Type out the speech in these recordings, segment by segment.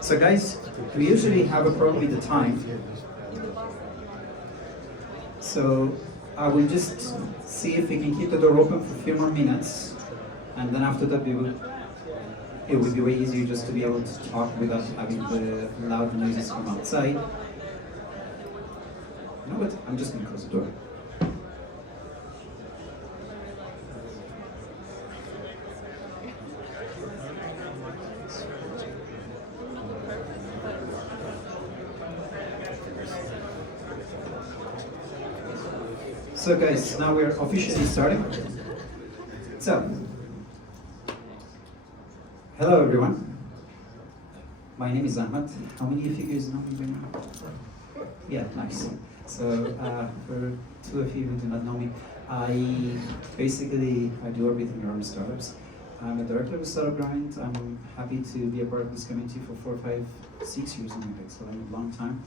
So guys, we usually have a problem with the time. So I will just see if we can keep the door open for a few more minutes, and then after that it would be way easier just to be able to talk without having the loud noises from outside. You know what? I'm just going to close the door. So guys, now we're officially starting. So, hello everyone. My name is Ahmad. How many of you guys know me by now? Yeah, nice. So, for two of you who do not know me, I do everything around startups. I'm a director of a startup grind. I'm happy to be a part of this community for 4, 5, 6 years now, so a long time.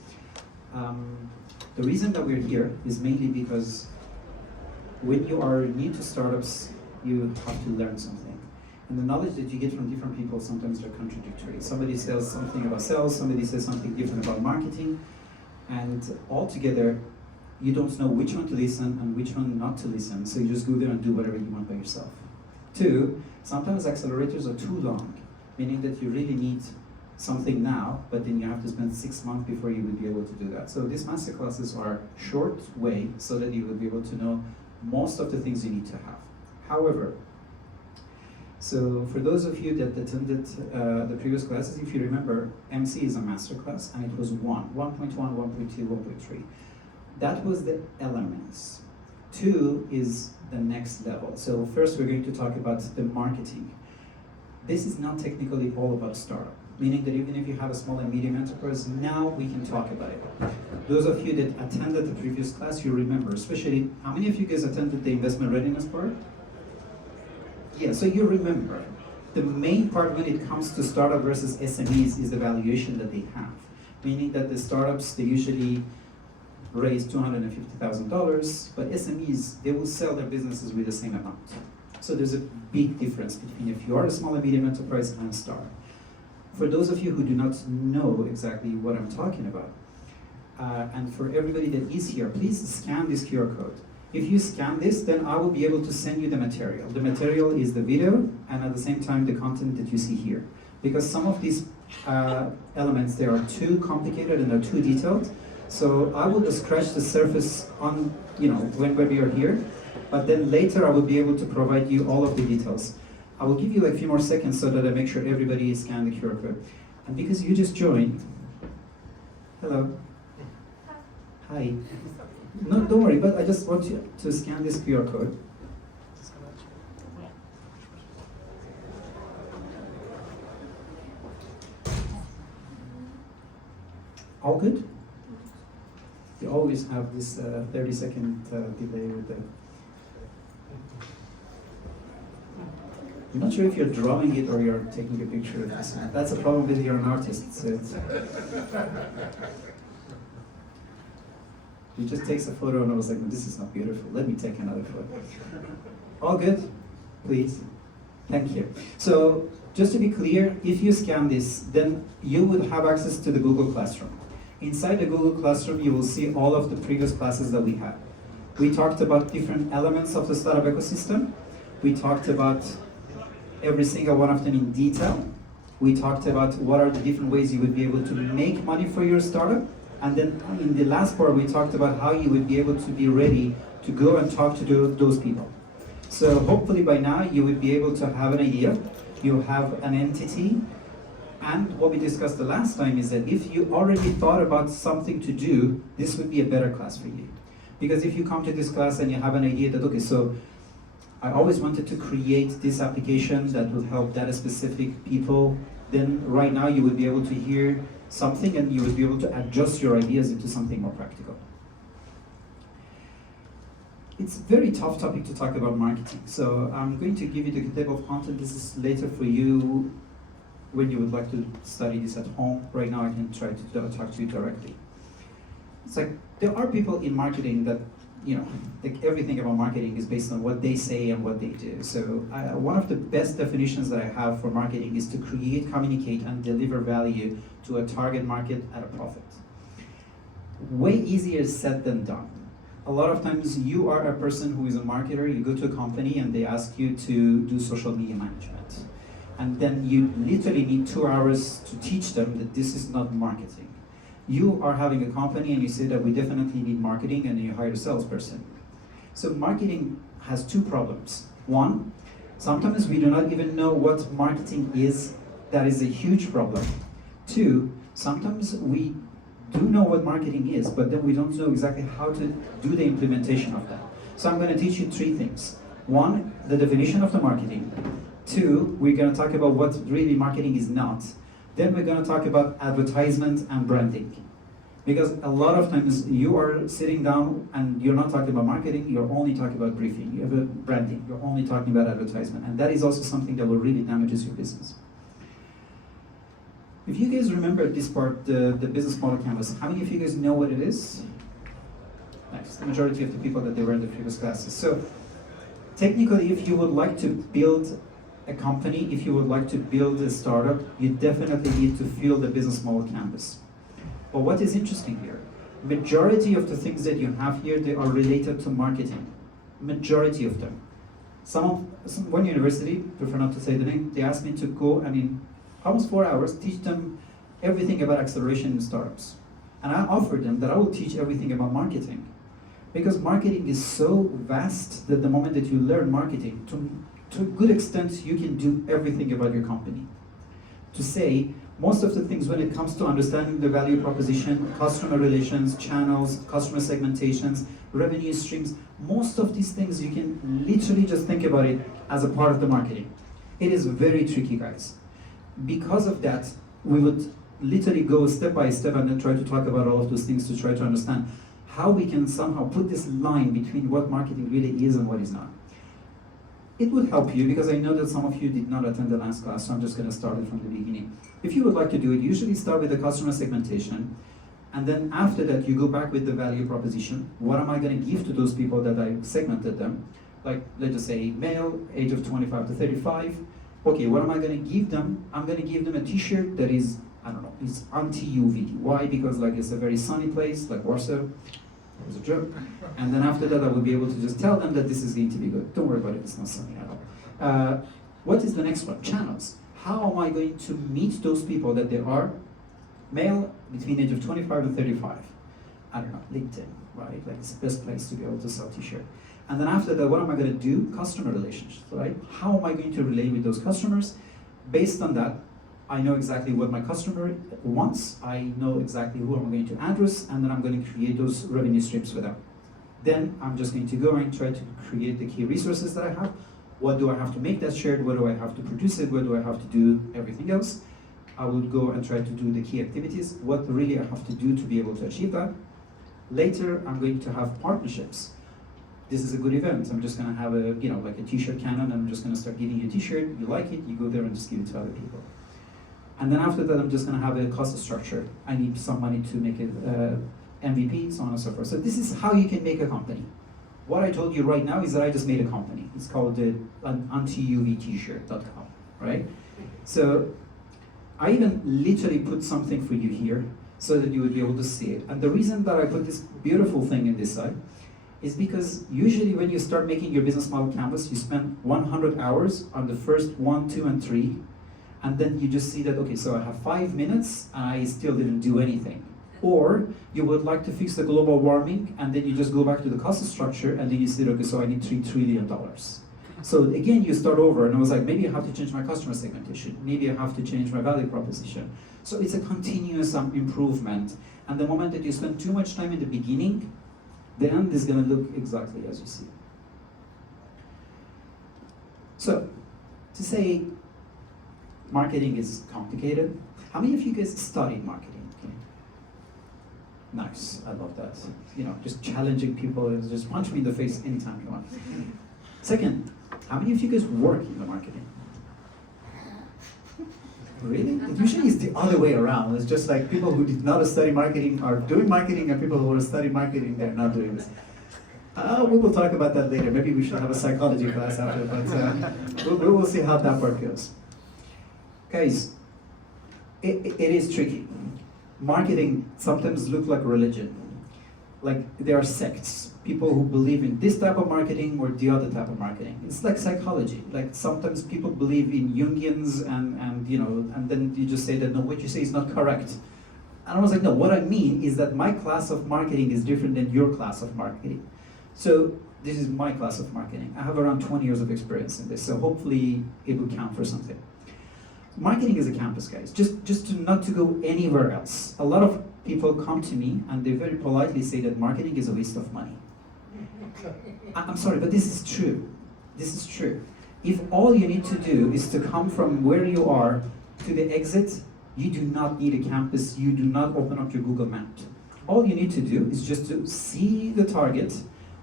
The reason that we're here is mainly because when you are new to startups, you have to learn something. And the knowledge that you get from different people, sometimes they're contradictory. Somebody says something about sales, somebody says something different about marketing, and altogether, you don't know which one to listen and which one not to listen, so you just go there and do whatever you want by yourself. 2, sometimes accelerators are too long, meaning that you really need something now, but then you have to spend 6 months before you would be able to do that. So these masterclasses are short way so that you would be able to know most of the things you need to have. However, so for those of you that attended the previous classes, if you remember, MC is a masterclass, and it was 1.1, 1.2, 1.3. That was the elements. 2 is the next level. So first we're going to talk about the marketing. This is not technically all about startup, meaning that even if you have a small and medium enterprise, now we can talk about it. Those of you that attended the previous class, you remember, especially, how many of you guys attended the investment readiness part? Yeah, so you remember. The main part when it comes to startup versus SMEs is the valuation that they have. Meaning that the startups, they usually raise $250,000, but SMEs, they will sell their businesses with the same amount. So there's a big difference between if you are a small and medium enterprise and a startup. For those of you who do not know exactly what I'm talking about, and for everybody that is here, please scan this QR code. If you scan this, then I will be able to send you the material. The material is the video, and at the same time, the content that you see here. Because some of these elements, they are too complicated and they're too detailed. So I will just scratch the surface on, when we are here, but then later I will be able to provide you all of the details. I will give you like a few more seconds so that I make sure everybody scans the QR code. And because you just joined, hello. Hi. No, don't worry, but I just want you to scan this QR code. All good? You always have this 30-second delay with the... I'm not sure if you're drawing it or you're taking a picture of this. That's a problem with you're an artist. So he just takes a photo and I was like, this is not beautiful. Let me take another photo. All good? Please. Thank you. So just to be clear, if you scan this, then you would have access to the Google Classroom. Inside the Google Classroom, you will see all of the previous classes that we had. We talked about different elements of the startup ecosystem. We talked about every single one of them in detail. We talked about what are the different ways you would be able to make money for your startup. And then in the last part, we talked about how you would be able to be ready to go and talk to those people. So hopefully by now, you would be able to have an idea. You have an entity. And what we discussed the last time is that if you already thought about something to do, this would be a better class for you. Because if you come to this class and you have an idea that, okay, so I always wanted to create this application that would help data specific people, then right now you would be able to hear something and you would be able to adjust your ideas into something more practical. It's a very tough topic to talk about marketing. So I'm going to give you the table of content. This is later for you when you would like to study this at home. Right now I can try to talk to you directly. It's like, there are people in marketing that like everything about marketing is based on what they say and what they do. So one of the best definitions that I have for marketing is to create, communicate, and deliver value to a target market at a profit. Way easier said than done. A lot of times you are a person who is a marketer, you go to a company and they ask you to do social media management. And then you literally need 2 hours to teach them that this is not marketing. You are having a company and you say that we definitely need marketing, and then you hire a salesperson. So marketing has two problems. One, sometimes we do not even know what marketing is. That is a huge problem. Two, sometimes we do know what marketing is, but then we don't know exactly how to do the implementation of that. So I'm going to teach you three things. One, the definition of the marketing. Two, we're going to talk about what really marketing is not. Then we're going to talk about advertisement and branding. Because a lot of times you are sitting down and you're not talking about marketing, you're only talking about briefing, you have branding, you're only talking about advertisement. And that is also something that will really damages your business. If you guys remember this part, the business model canvas, how many of you guys know what it is? Nice, the majority of the people that they were in the previous classes. So technically, if you would like to build a company, if you would like to build a startup, you definitely need to fill the business model canvas. But what is interesting here, majority of the things that you have here, they are related to marketing. Majority of them. One university, prefer not to say the name, they asked me to go and in almost 4 hours teach them everything about acceleration in startups. And I offered them that I will teach everything about marketing. Because marketing is so vast that the moment that you learn marketing, to a good extent, you can do everything about your company. To say, most of the things when it comes to understanding the value proposition, customer relations, channels, customer segmentations, revenue streams, most of these things you can literally just think about it as a part of the marketing. It is very tricky, guys. Because of that, we would literally go step by step and then try to talk about all of those things to try to understand how we can somehow put this line between what marketing really is and what is not. It would help you, because I know that some of you did not attend the last class, so I'm just going to start it from the beginning. If you would like to do it, usually start with the customer segmentation, and then after that you go back with the value proposition. What am I going to give to those people that I segmented them? Like, let's just say male, age of 25 to 35. Okay, what am I going to give them? I'm going to give them a t-shirt that is, I don't know, is anti-UV. Why? Because like it's a very sunny place, like Warsaw. It was a joke. And then after that, I will be able to just tell them that this is going to be good. Don't worry about it, it's not sunny at all. What is the next one? Channels. How am I going to meet those people that they are male between the age of 25 and 35? I don't know, LinkedIn, right? Like it's the best place to be able to sell t-shirt. And then after that, what am I going to do? Customer relationships, right? How am I going to relate with those customers? Based on that, I know exactly what my customer wants, I know exactly who I'm going to address, and then I'm going to create those revenue streams for them. Then I'm just going to go and try to create the key resources that I have. What do I have to make that shared? What do I have to produce it? What do I have to do everything else? I would go and try to do the key activities. What really I have to do to be able to achieve that? Later, I'm going to have partnerships. This is a good event. I'm just going to have a, like a t-shirt cannon, and I'm just going to start giving you a t-shirt. You like it, you go there and just give it to other people. And then after that, I'm just going to have a cost structure. I need some money to make it MVP, so on and so forth. So this is how you can make a company. What I told you right now is that I just made a company. It's called anti-UVT-shirt.com, right? So I even literally put something for you here so that you would be able to see it. And the reason that I put this beautiful thing in this side is because usually when you start making your business model canvas, you spend 100 hours on the first 1, 2, and 3. And then you just see that, okay, so I have 5 minutes and I still didn't do anything. Or you would like to fix the global warming, and then you just go back to the cost structure, and then you say, okay, so I need $3 trillion. So again, you start over, and I was like, maybe I have to change my customer segmentation. Maybe I have to change my value proposition. So it's a continuous improvement. And the moment that you spend too much time in the beginning, the end is going to look exactly as you see. So to say, marketing is complicated. How many of you guys studied marketing? Okay. Nice, I love that. Just challenging people and just punch me in the face anytime you want. Second, how many of you guys work in the marketing? Really? It usually is the other way around. It's just like people who did not study marketing are doing marketing, and people who are studying marketing, they're not doing this. We will talk about that later. Maybe we should have a psychology class after, but we will see how that part goes. Guys, it is tricky. Marketing sometimes looks like religion. Like there are sects, people who believe in this type of marketing or the other type of marketing. It's like psychology. Like sometimes people believe in Jungians and you know, and then you just say that no, what you say is not correct. And I was like, no, what I mean is that my class of marketing is different than your class of marketing. So this is my class of marketing. I have around 20 years of experience in this, so hopefully it will count for something. Marketing is a campus, guys. Just to not to go anywhere else. A lot of people come to me and they very politely say that marketing is a waste of money. I'm sorry, but this is true. This is true. If all you need to do is to come from where you are to the exit, you do not need a campus. You do not open up your Google Maps. All you need to do is just to see the target.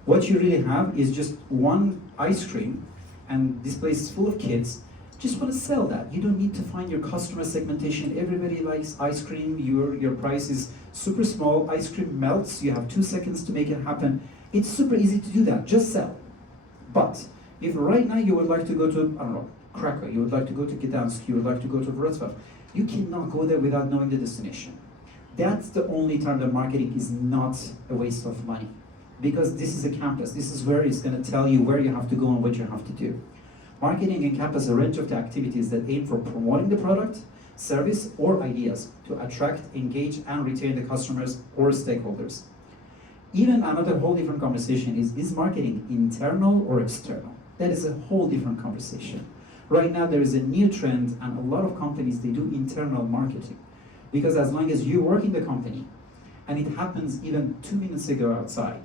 What you really have is just one ice cream, and this place is full of kids. Just want to sell that. You don't need to find your customer segmentation. Everybody likes ice cream. Your price is super small. Ice cream melts. You have 2 seconds to make it happen. It's super easy to do that. Just sell. But if right now you would like to go to, I don't know, Krakow, you would like to go to Gdansk, you would like to go to Wrocław, you cannot go there without knowing the destination. That's the only time that marketing is not a waste of money. Because this is a campus. This is where it's going to tell you where you have to go and what you have to do. Marketing encompasses a range of the activities that aim for promoting the product, service, or ideas to attract, engage, and retain the customers or stakeholders. Even another whole different conversation is marketing internal or external? That is a whole different conversation. Right now there is a new trend and a lot of companies, they do internal marketing. Because as long as you work in the company, and it happens even 2 minutes ago outside,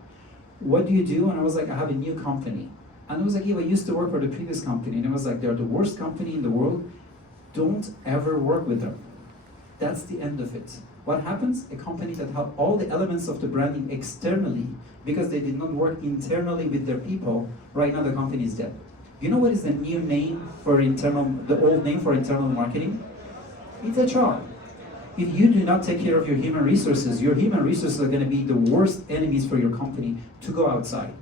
what do you do? And I was like, I have a new company. And I was like, yeah, I used to work for the previous company. And I was like, they're the worst company in the world. Don't ever work with them. That's the end of it. What happens? A company that have all the elements of the branding externally, because they did not work internally with their people, right now the company is dead. You know what is the new name for internal, the old name for internal marketing? It's HR. If you do not take care of your human resources are going to be the worst enemies for your company to go outside.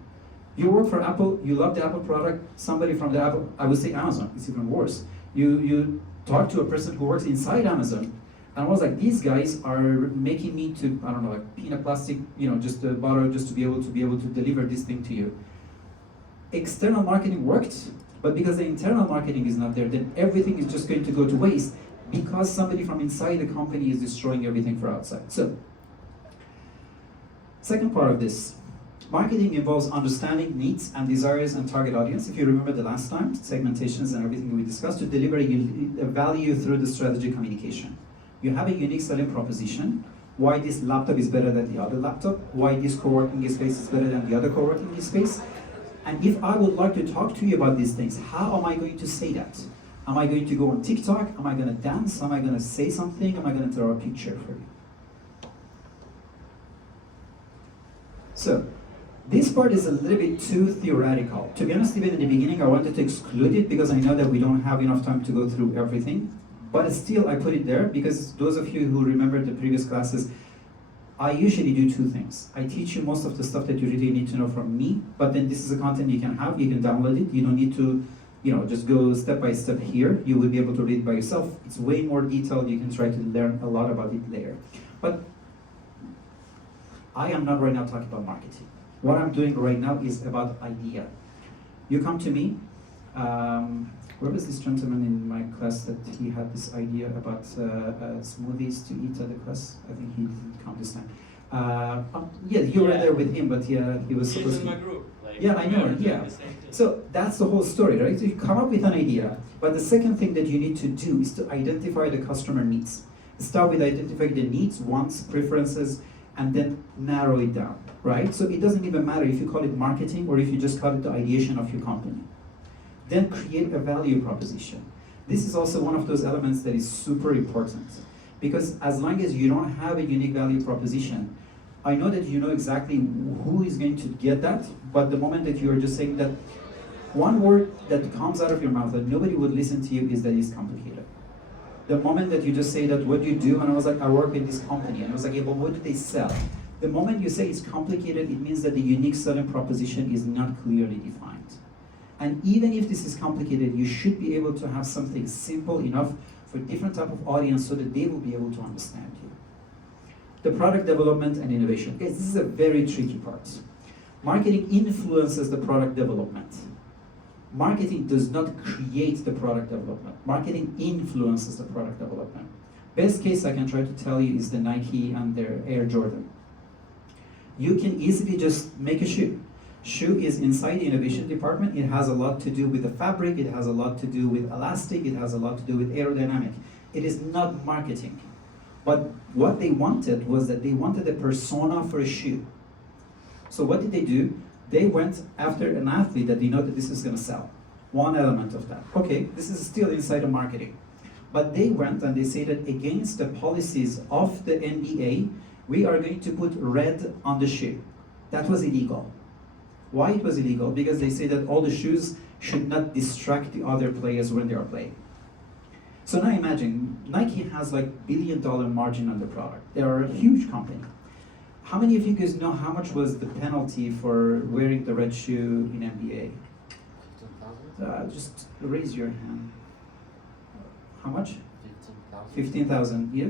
You work for Apple, you love the Apple product, somebody from the Apple, I would say Amazon, it's even worse. You talk to a person who works inside Amazon, and I was like, these guys are making me to, I don't know, like peanut plastic, you know, just borrow just to be able to deliver this thing to you. External marketing worked, but because the internal marketing is not there, then everything is just going to go to waste because somebody from inside the company is destroying everything for outside. So, second part of this. Marketing involves understanding needs and desires and target audience. If you remember the last time, segmentations and everything we discussed, to deliver a value through the strategy communication. You have a unique selling proposition, why this laptop is better than the other laptop, why this co-working space is better than the other co-working space. And if I would like to talk to you about these things, how am I going to say that? Am I going to go on TikTok? Am I going to dance? Am I going to say something? Am I going to throw a picture for you? So, this part is a little bit too theoretical. To be honest, even in the beginning, I wanted to exclude it because I know that we don't have enough time to go through everything. But still, I put it there because those of you who remember the previous classes, I usually do 2 things. I teach you most of the stuff that you really need to know from me, but then this is a content you can have, you can download it. You don't need to, you know, just go step by step here. You will be able to read it by yourself. It's way more detailed. You can try to learn a lot about it later. But I am not right now talking about marketing. What I'm doing right now is about idea. You come to me, where was this gentleman in my class that he had this idea about smoothies to eat at the class? I think he didn't come this time. Yeah, you were there with him, but yeah, he was supposed to. In my group. Like, yeah, I know, yeah. So that's the whole story, right? So you come up with an idea, but the second thing that you need to do is to identify the customer needs. Start with identifying the needs, wants, preferences, and then narrow it down, right? So it doesn't even matter if you call it marketing or if you just call it the ideation of your company. Then create a value proposition. This is also one of those elements that is super important because as long as you don't have a unique value proposition, I know that you know exactly who is going to get that, but the moment that you are just saying that one word that comes out of your mouth that nobody would listen to you is that it's complicated. The moment that you just say that what you do, and I was like, I work with this company, and I was like, yeah, but what do they sell? The moment you say it's complicated, it means that the unique selling proposition is not clearly defined. And even if this is complicated, you should be able to have something simple enough for different type of audience so that they will be able to understand you. The product development and innovation. Guys, this is a very tricky part. Marketing influences the product development. Marketing does not create the product development. Marketing influences the product development. Best case I can try to tell you is the Nike and their Air Jordan. You can easily just make a shoe. Shoe is inside the innovation department. It has a lot to do with the fabric. It has a lot to do with elastic. It has a lot to do with aerodynamic. It is not marketing. But what they wanted was that they wanted a persona for a shoe. So what did they do? They went after an athlete that they know that this is going to sell. One element of that. Okay, this is still inside of marketing. But they went and they say that against the policies of the NBA, we are going to put red on the shoe. That was illegal. Why it was illegal? Because they say that all the shoes should not distract the other players when they are playing. So now imagine, Nike has like $1 billion margin on the product. They are a huge company. How many of you guys know how much was the penalty for wearing the red shoe in NBA? 15,000? Just raise your hand. How much? 15,000. 15,000. Yeah? I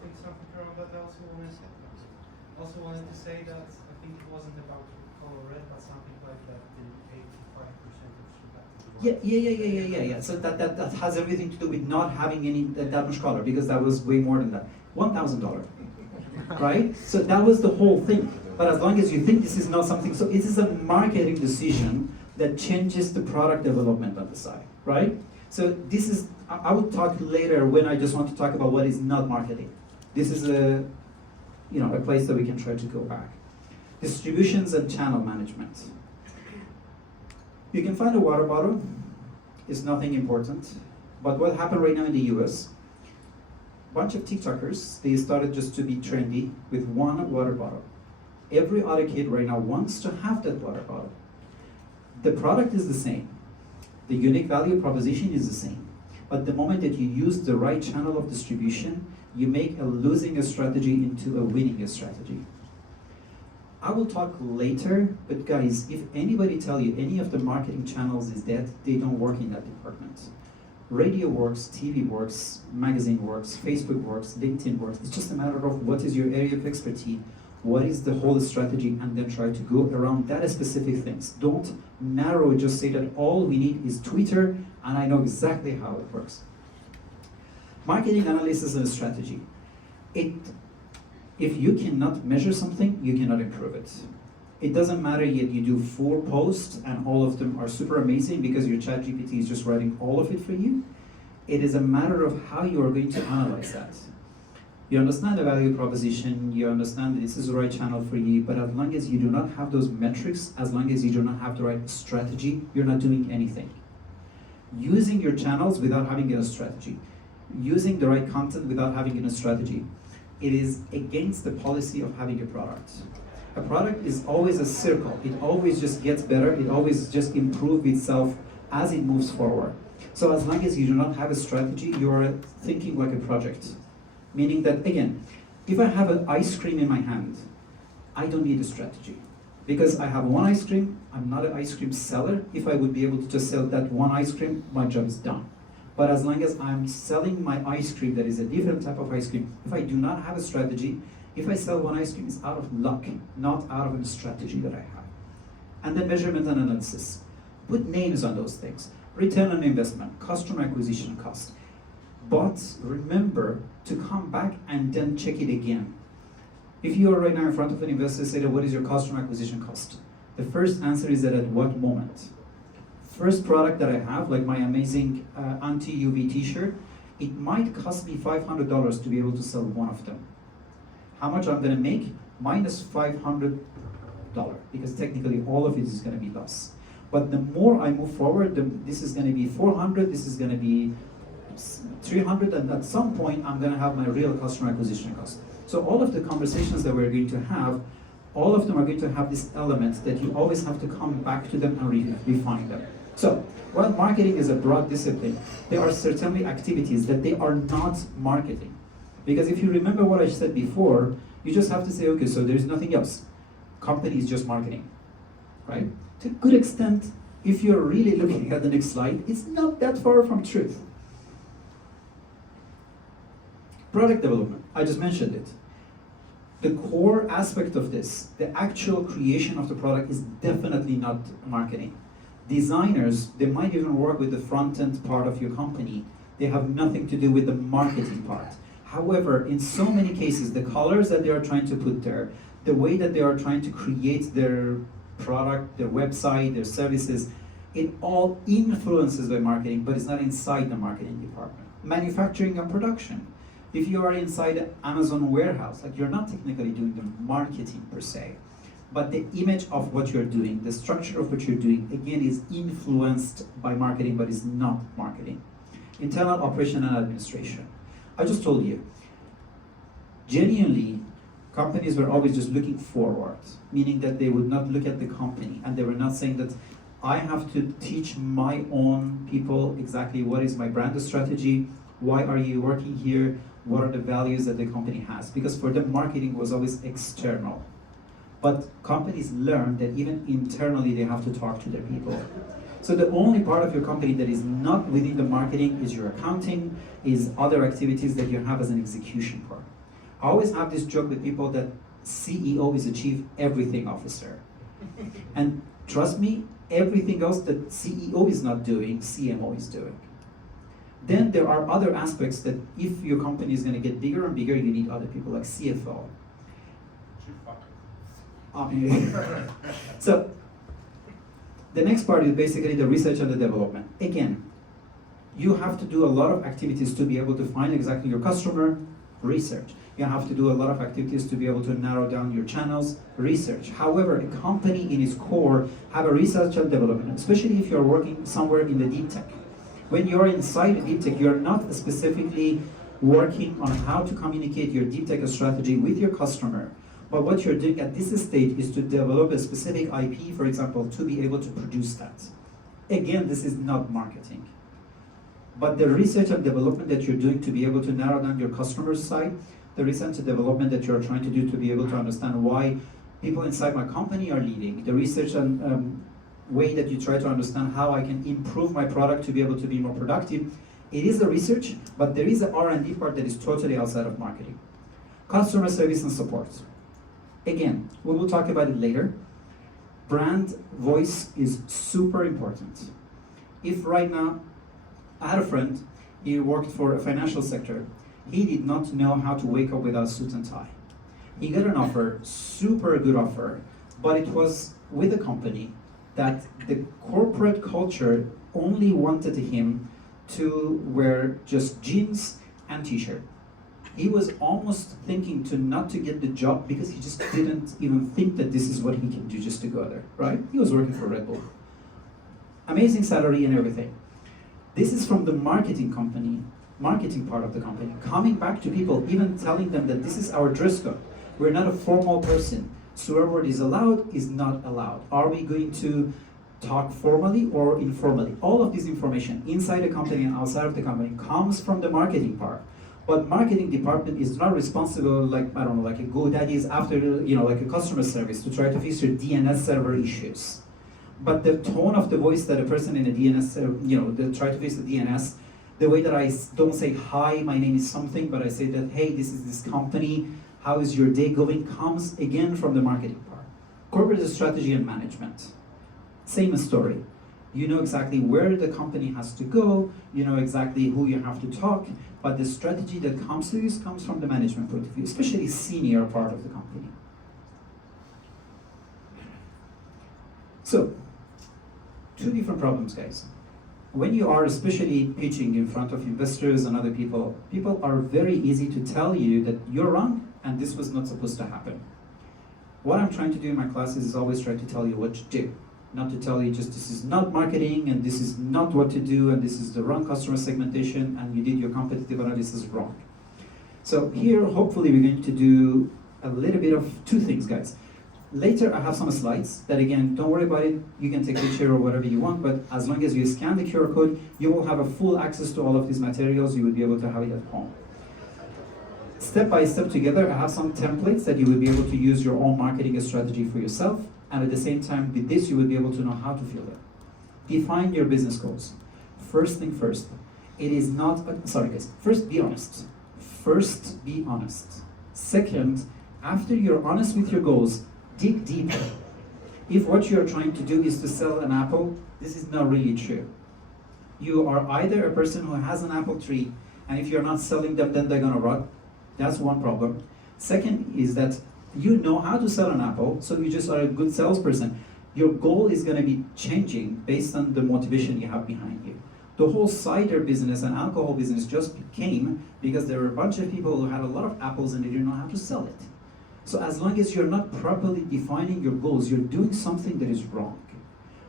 think something around that. I also wanted to say that I think it wasn't about color red, but something like that. The 85% of shoe. Yeah. So that has everything to do with not having any that much color, because that was way more than that. $1,000. Right? So that was the whole thing. But as long as you think this is not something, so it is a marketing decision that changes the product development on the side, right? So this is, I will talk later when I just want to talk about what is not marketing. This is a place that we can try to go back. Distributions and channel management. You can find a water bottle, it's nothing important, but what happened right now in the US, bunch of TikTokers, they started just to be trendy with one water bottle. Every other kid right now wants to have that water bottle. The product is the same. The unique value proposition is the same. But the moment that you use the right channel of distribution, you make a losing strategy into a winning strategy. I will talk later, but guys, if anybody tell you any of the marketing channels is dead, they don't work in that department. Radio works, TV works, magazine works, Facebook works, LinkedIn works. It's just a matter of what is your area of expertise, what is the whole strategy, and then try to go around that specific things. Don't narrow, just say that all we need is Twitter, and I know exactly how it works. Marketing analysis and strategy. If you cannot measure something, you cannot improve it. It doesn't matter yet you do 4 posts and all of them are super amazing because your ChatGPT is just writing all of it for you. It is a matter of how you are going to analyze that. You understand the value proposition, you understand that this is the right channel for you, but as long as you do not have those metrics, as long as you do not have the right strategy, you're not doing anything. Using your channels without having a strategy, using the right content without having a strategy, it is against the policy of having a product. A product is always a circle. It always just gets better. It always just improves itself as it moves forward. So as long as you do not have a strategy, you are thinking like a project. Meaning that, again, if I have an ice cream in my hand, I don't need a strategy. Because I have one ice cream, I'm not an ice cream seller. If I would be able to just sell that one ice cream, my job is done. But as long as I'm selling my ice cream that is a different type of ice cream, if I do not have a strategy, if I sell one ice cream, it's out of luck, not out of a strategy that I have. And then measurement and analysis. Put names on those things. Return on investment, customer acquisition cost. But remember to come back and then check it again. If you are right now in front of an investor, say that what is your customer acquisition cost? The first answer is that at what moment? First product that I have, like my amazing anti-UV t-shirt, it might cost me $500 to be able to sell one of them. How much I'm gonna make? Minus $500, because technically all of it is gonna be loss. But the more I move forward, this is gonna be 400, this is gonna be 300, and at some point I'm gonna have my real customer acquisition cost. So all of the conversations that we're going to have, all of them are going to have this element that you always have to come back to them and refine them. So, while marketing is a broad discipline, there are certainly activities that they are not marketing. Because if you remember what I said before, you just have to say, okay, so there's nothing else. Company is just marketing, right? To a good extent, if you're really looking at the next slide, it's not that far from truth. Product development, I just mentioned it. The core aspect of this, the actual creation of the product, is definitely not marketing. Designers, they might even work with the front-end part of your company. They have nothing to do with the marketing part. However, in so many cases, the colors that they are trying to put there, the way that they are trying to create their product, their website, their services, it all influences by marketing, but it's not inside the marketing department. Manufacturing and production. If you are inside an Amazon warehouse, like, you're not technically doing the marketing per se, but the image of what you're doing, the structure of what you're doing, again, is influenced by marketing, but is not marketing. Internal operation and administration. I just told you, genuinely, companies were always just looking forward, meaning that they would not look at the company, and they were not saying that I have to teach my own people exactly what is my brand strategy, why are you working here, what are the values that the company has, because for them marketing was always external. But companies learn that even internally they have to talk to their people. So the only part of your company that is not within the marketing is your accounting, is other activities that you have as an execution part. I always have this joke with people that CEO is a chief everything officer. And trust me, everything else that CEO is not doing, CMO is doing. Then there are other aspects that if your company is going to get bigger and bigger, you need other people like CFO. So the next part is basically the research and the development. Again, you have to do a lot of activities to be able to find exactly your customer, research. You have to do a lot of activities to be able to narrow down your channels, research. However, a company in its core have a research and development, especially if you're working somewhere in the deep tech. When you're inside deep tech, you're not specifically working on how to communicate your deep tech strategy with your customer. But what you're doing at this stage is to develop a specific IP, for example, to be able to produce that. Again, this is not marketing. But the research and development that you're doing to be able to narrow down your customer's side, the research and development that you're trying to do to be able to understand why people inside my company are leaving, the research and way that you try to understand how I can improve my product to be able to be more productive, it is a research, but there is an R&D part that is totally outside of marketing. Customer service and support. Again, we will talk about it later. Brand voice is super important. If right now, I had a friend, he worked for a financial sector. He did not know how to wake up without suit and tie. He got an offer, super good offer, but it was with a company that the corporate culture only wanted him to wear just jeans and t-shirt. He was almost thinking to not to get the job because he just didn't even think that this is what he can do just to go there, right? He was working for Red Bull. Amazing salary and everything. This is from the marketing company, marketing part of the company, coming back to people, even telling them that this is our dress code. We're not a formal person. Swear word is allowed, is not allowed. Are we going to talk formally or informally? All of this information inside the company and outside of the company comes from the marketing part. But marketing department is not responsible, like, I don't know, like a GoDaddy is after, like a customer service to try to fix your DNS server issues. But the tone of the voice that a person in a DNS, they try to fix the DNS, the way that I don't say, hi, my name is something, but I say that, hey, this is this company, how is your day going, comes again from the marketing part. Corporate strategy and management. Same story. You know exactly where the company has to go, you know exactly who you have to talk, but the strategy that comes to this comes from the management point of view, especially senior part of the company. So, two different problems, guys. When you are especially pitching in front of investors and other people, people are very easy to tell you that you're wrong and this was not supposed to happen. What I'm trying to do in my classes is always try to tell you what to do. Not to tell you just this is not marketing and this is not what to do and this is the wrong customer segmentation and you did your competitive analysis wrong. So here, hopefully we're going to do a little bit of two things, guys. Later I have some slides that, again, don't worry about it, you can take a picture or whatever you want, but as long as you scan the QR code, you will have a full access to all of these materials, you will be able to have it at home. step by step together, I have some templates that you will be able to use your own marketing strategy for yourself, and at the same time with this you will be able to know how to fill it. Define your business goals. First thing first, it is not, sorry guys, first be honest. First be honest. Second, after you're honest with your goals, dig deeper. If what you're trying to do is to sell an apple, this is not really true. You are either a person who has an apple tree, and if you're not selling them, then they're gonna rot. That's one problem. Second is that you know how to sell an apple, so you just are a good salesperson. Your goal is gonna be changing based on the motivation you have behind you. The whole cider business and alcohol business just came because there were a bunch of people who had a lot of apples and they didn't know how to sell it. So as long as you're not properly defining your goals, you're doing something that is wrong.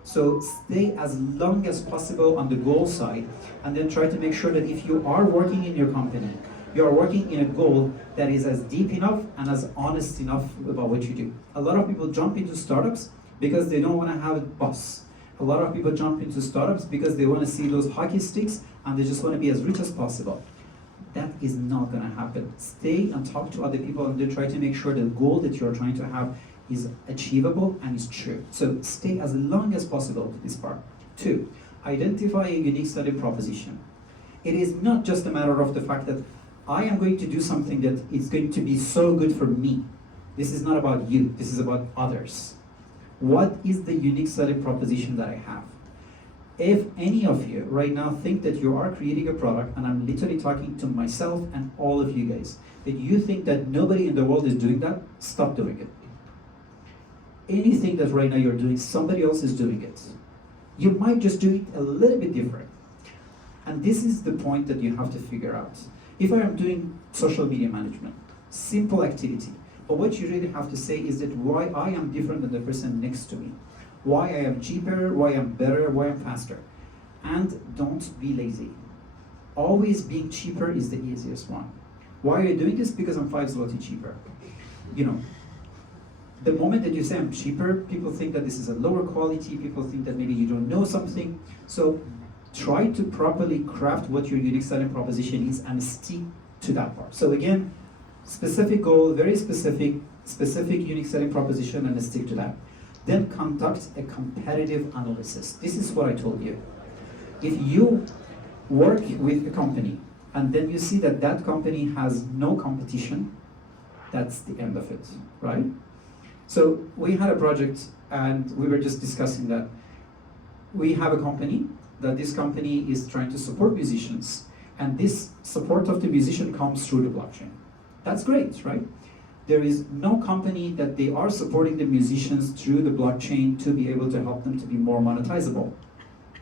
So stay as long as possible on the goal side, and then try to make sure that if you are working in your company, you are working in a goal that is as deep enough and as honest enough about what you do. A lot of people jump into startups because they don't want to have a boss. A lot of people jump into startups because they want to see those hockey sticks and they just want to be as rich as possible. That is not going to happen. Stay and talk to other people and then try to make sure the goal that you're trying to have is achievable and is true. So stay as long as possible to this part. 2, identify a unique selling proposition. It is not just a matter of the fact that I am going to do something that is going to be so good for me. This is not about you, this is about others. What is the unique selling proposition that I have? If any of you right now think that you are creating a product, and I'm literally talking to myself and all of you guys, that you think that nobody in the world is doing that, stop doing it. Anything that right now you're doing, somebody else is doing it. You might just do it a little bit different. And this is the point that you have to figure out. If I am doing social media management, simple activity, but what you really have to say is that why I am different than the person next to me, why I am cheaper, why I'm better, why I'm faster. And don't be lazy. Always being cheaper is the easiest one. Why are you doing this? Because I'm 5 zloty cheaper. You know, the moment that you say I'm cheaper, people think that this is a lower quality, people think that maybe you don't know something. So try to properly craft what your unique selling proposition is and stick to that part. So again, specific goal, very specific unique selling proposition, and stick to that. Then conduct a competitive analysis. This is what I told you. If you work with a company and then you see that that company has no competition, that's the end of it, right? So we had a project and we were just discussing that. We have a company, that this company is trying to support musicians, and this support of the musician comes through the blockchain. That's great, right? There is no company that they are supporting the musicians through the blockchain to be able to help them to be more monetizable.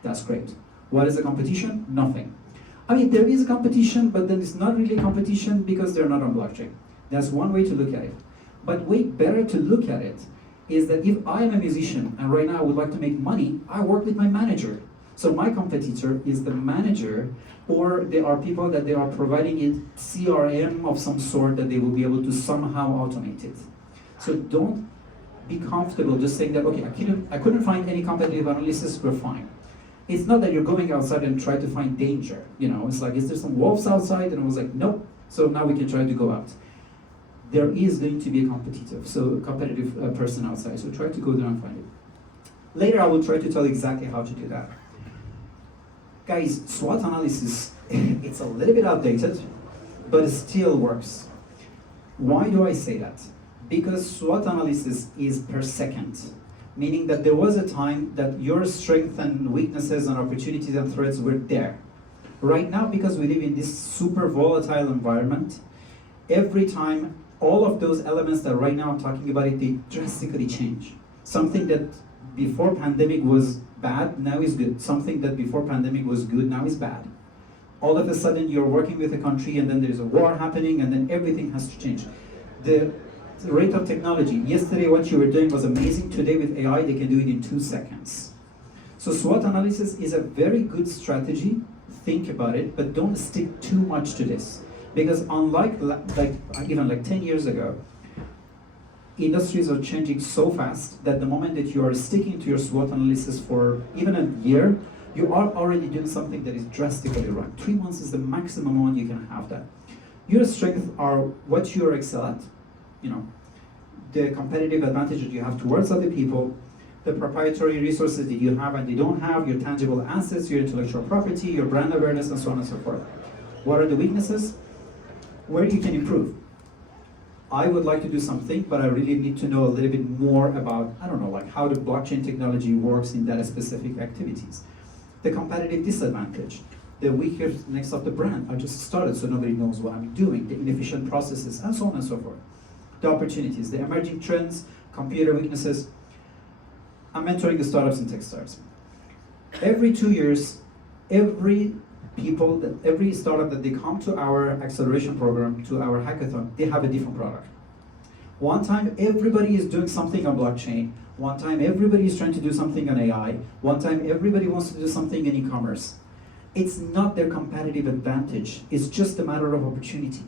That's great. What is the competition? Nothing. I mean, there is a competition, but then it's not really a competition because they're not on blockchain. That's one way to look at it. But way better to look at it is that if I am a musician and right now I would like to make money, I work with my manager. So my competitor is the manager, or there are people that they are providing it CRM of some sort that they will be able to somehow automate it. So don't be comfortable just saying that, okay, I couldn't find any competitive analysis, we're fine. It's not that you're going outside and try to find danger. You know, it's like, is there some wolves outside? And I was like, nope. So now we can try to go out. There is going to be a competitive person outside. So try to go there and find it. Later, I will try to tell you exactly how to do that. Guys, SWOT analysis, it's a little bit outdated, but it still works. Why do I say that? Because SWOT analysis is per second, meaning that there was a time that your strengths and weaknesses and opportunities and threats were there. Right now, because we live in this super volatile environment, every time all of those elements that right now I'm talking about it, they drastically change. Something that before pandemic was bad, now is good. Something that before pandemic was good, now is bad. All of a sudden you're working with a country and then there's a war happening and then everything has to change. The rate of technology, yesterday what you were doing was amazing, today with AI they can do it in 2 seconds. So SWOT analysis is a very good strategy, think about it, but don't stick too much to this. Because unlike even 10 years ago, industries are changing so fast that the moment that you are sticking to your SWOT analysis for even a year, you are already doing something that is drastically wrong. 3 months is the maximum one you can have that. Your strengths are what you excel at, you know, the competitive advantage that you have towards other people, the proprietary resources that you have and they don't have, your tangible assets, your intellectual property, your brand awareness, and so on and so forth. What are the weaknesses? Where you can improve. I would like to do something, but I really need to know a little bit more about, I don't know, like how the blockchain technology works in that specific activities. The competitive disadvantage, the weakness of the brand. I just started, so nobody knows what I'm doing, the inefficient processes, and so on and so forth. The opportunities, the emerging trends, computer weaknesses. I'm mentoring the startups and tech startups. Every 2 years, every startup that they come to our acceleration program, to our hackathon, they have a different product. One time, everybody is doing something on blockchain. One time, everybody is trying to do something on AI. One time, everybody wants to do something in e-commerce. It's not their competitive advantage. It's just a matter of opportunity.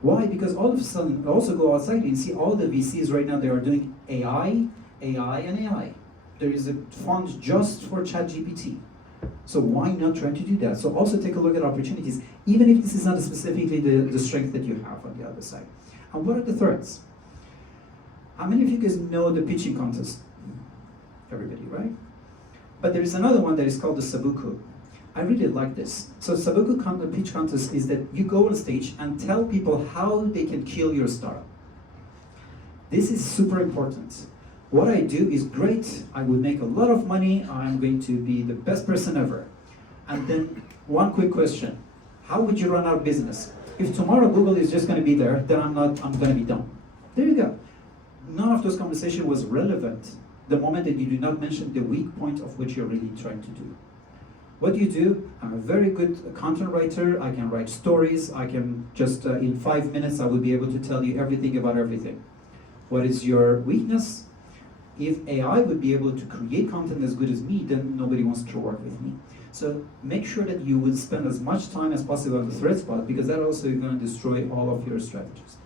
Why? Because all of a sudden, also go outside and see all the VCs right now, they are doing AI, AI, and AI. There is a fund just for ChatGPT. So why not try to do that? So also take a look at opportunities, even if this is not specifically the strength that you have on the other side. And what are the threats? How many of you guys know the pitching contest? Everybody, right? But there is another one that is called the Sabuku. I really like this. So Sabuku pitch contest is that you go on stage and tell people how they can kill your startup. This is super important. What I do is great, I will make a lot of money, I'm going to be the best person ever. And then one quick question, how would you run our business? If tomorrow Google is just gonna be there, then I'm gonna be done. There you go. None of those conversation was relevant the moment that you do not mention the weak point of what you're really trying to do. What do you do? I'm a very good content writer, I can write stories, I can just, in 5 minutes, I will be able to tell you everything about everything. What is your weakness? If AI would be able to create content as good as me, then nobody wants to work with me. So make sure that you will spend as much time as possible on the threat spot, because that also is going to destroy all of your strategies.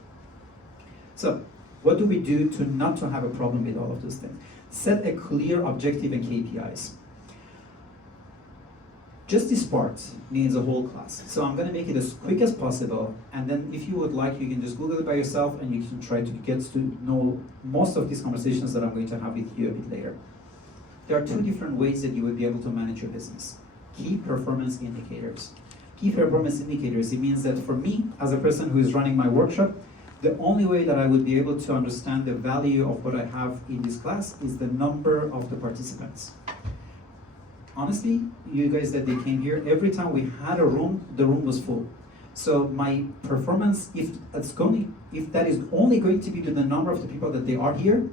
So what do we do to not to have a problem with all of those things? Set a clear objective and KPIs. Just this part needs a whole class. So I'm going to make it as quick as possible, and then if you would like, you can just Google it by yourself and you can try to get to know most of these conversations that I'm going to have with you a bit later. There are 2 different ways that you will be able to manage your business. Key performance indicators. Key performance indicators, it means that for me, as a person who is running my workshop, the only way that I would be able to understand the value of what I have in this class is the number of the participants. Honestly, you guys that they came here, every time we had a room, the room was full. So my performance, if that is only going to be to the number of the people that they are here,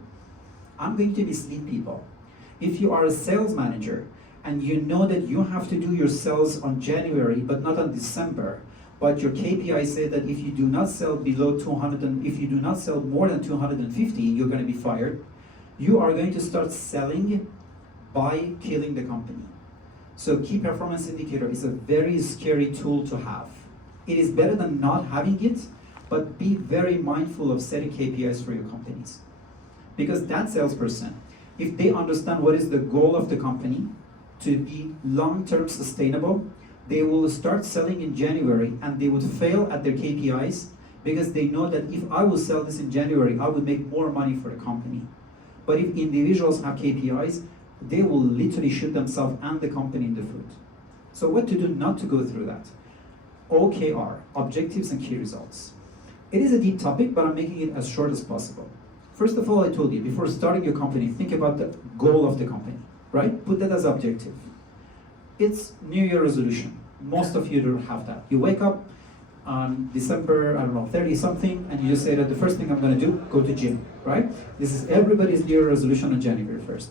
I'm going to mislead people. If you are a sales manager and you know that you have to do your sales on January but not on December, but your KPI say that if you do not sell below 200, and if you do not sell more than 250, you're going to be fired. You are going to start selling by killing the company. So key performance indicator is a very scary tool to have. It is better than not having it, but be very mindful of setting KPIs for your companies. Because that salesperson, if they understand what is the goal of the company to be long-term sustainable, they will start selling in January and they would fail at their KPIs because they know that if I will sell this in January, I will make more money for the company. But if individuals have KPIs, they will literally shoot themselves and the company in the foot. So what to do not to go through that? OKR, objectives and key results. It is a deep topic, but I'm making it as short as possible. First of all, I told you, before starting your company, think about the goal of the company, right? Put that as objective. It's New Year resolution. Most of you don't have that. You wake up on December, 30 something, and you just say that the first thing I'm gonna do, go to gym, right? This is everybody's New Year resolution on January 1st.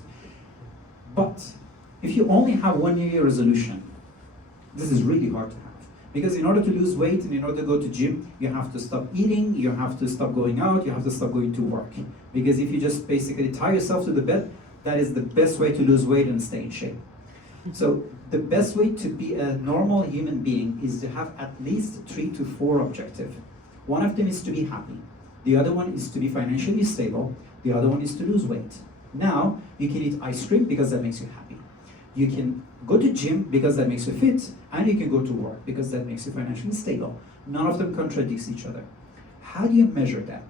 But if you only have one New Year resolution, this is really hard to have. Because in order to lose weight and in order to go to gym, you have to stop eating, you have to stop going out, you have to stop going to work. Because if you just basically tie yourself to the bed, that is the best way to lose weight and stay in shape. So the best way to be a normal human being is to have at least 3 to 4 objectives. One of them is to be happy. The other one is to be financially stable. The other one is to lose weight. Now, you can eat ice cream because that makes you happy. You can go to gym because that makes you fit, and you can go to work because that makes you financially stable. None of them contradicts each other. How do you measure that?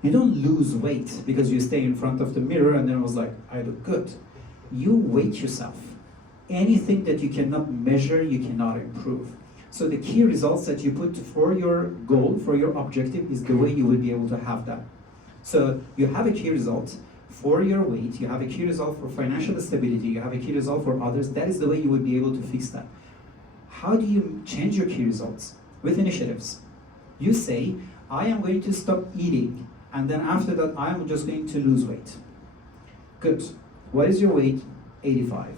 You don't lose weight because you stay in front of the mirror and then it was like, I look good. You weight yourself. Anything that you cannot measure, you cannot improve. So the key results that you put for your goal, for your objective, is the way you will be able to have that. So you have a key result for your weight, you have a key result for financial stability, you have a key result for others. That is the way you will be able to fix that. How do you change your key results? With initiatives. You say, I am going to stop eating, and then after that, I am just going to lose weight. Good. What is your weight? 85.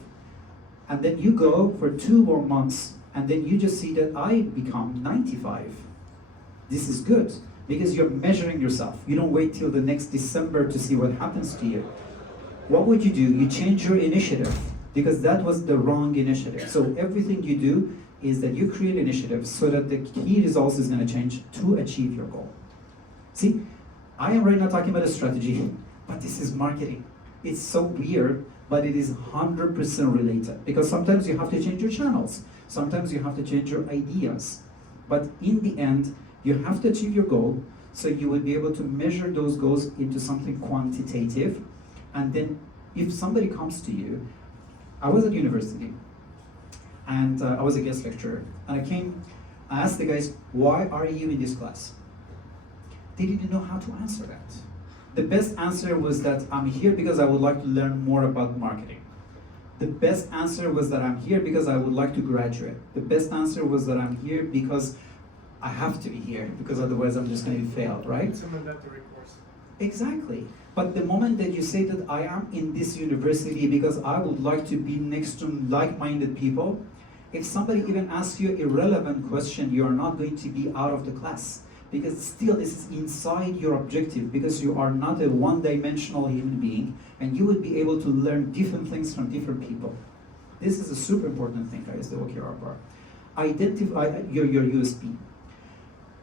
And then you go for 2 more months, and then you just see that I become 95. This is good, because you're measuring yourself. You don't wait till the next December to see what happens to you. What would you do? You change your initiative, because that was the wrong initiative. So everything you do is that you create initiatives so that the key results is going to change to achieve your goal. See, I am right now talking about a strategy, but this is marketing. It's so weird, but it is 100% related, because sometimes you have to change your channels. Sometimes you have to change your ideas. But in the end, you have to achieve your goal, so you will be able to measure those goals into something quantitative. And then if somebody comes to you, I was at university, and I was a guest lecturer, and I asked the guys, why are you in this class? They didn't know how to answer that. The best answer was that I'm here because I would like to learn more about marketing. The best answer was that I'm here because I would like to graduate. The best answer was that I'm here because I have to be here, because otherwise I'm just going to fail, right? It's a mandatory course. Exactly. But the moment that you say that I am in this university because I would like to be next to like-minded people, if somebody even asks you an irrelevant question, you are not going to be out of the class. Because still this is inside your objective, because you are not a one-dimensional human being, and you will be able to learn different things from different people. This is a super important thing, guys, the OKR bar. Identify your USP.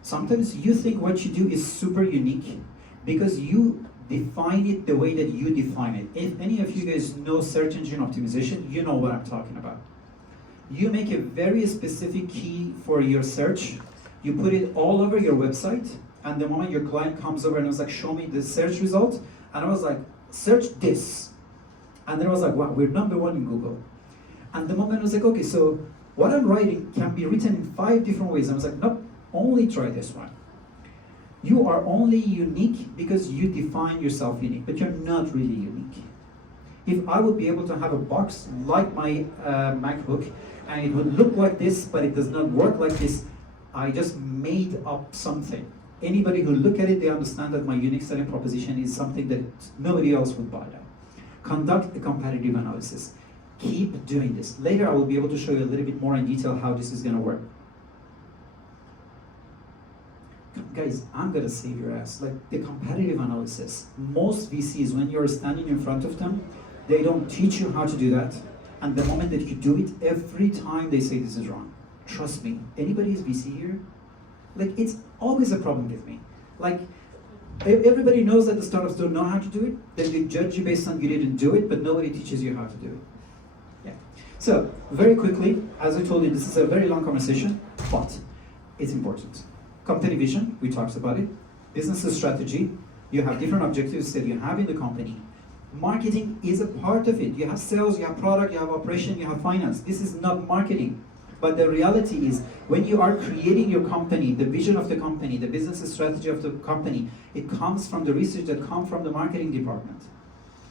Sometimes you think what you do is super unique because you define it the way that you define it. If any of you guys know search engine optimization, you know what I'm talking about. You make a very specific key for your search. You put it all over your website, and the moment your client comes over and was like, show me the search result, and I was like, search this. And then I was like, wow, we're #1 in Google. And the moment I was like, okay, so what I'm writing can be written in 5 different ways. I was like, nope, only try this one. You are only unique because you define yourself unique, but you're not really unique. If I would be able to have a box like my MacBook, and it would look like this, but it does not work like this, I just made up something. Anybody who look at it, they understand that my unique selling proposition is something that nobody else would buy that. Conduct a competitive analysis. Keep doing this. Later, I will be able to show you a little bit more in detail how this is going to work. Guys, I'm going to save your ass. Like the competitive analysis. Most VCs, when you're standing in front of them, they don't teach you how to do that. And the moment that you do it, every time they say this is wrong. Trust me. Anybody is VC here? Like, it's always a problem with me. Like, everybody knows that the startups don't know how to do it. Then they judge you based on you didn't do it, but nobody teaches you how to do it. Yeah. So, very quickly, as I told you, this is a very long conversation, but it's important. Company vision, we talked about it. Business strategy, you have different objectives that you have in the company. Marketing is a part of it. You have sales, you have product, you have operation, you have finance. This is not marketing. But the reality is, when you are creating your company, the vision of the company, the business strategy of the company, it comes from the research that comes from the marketing department,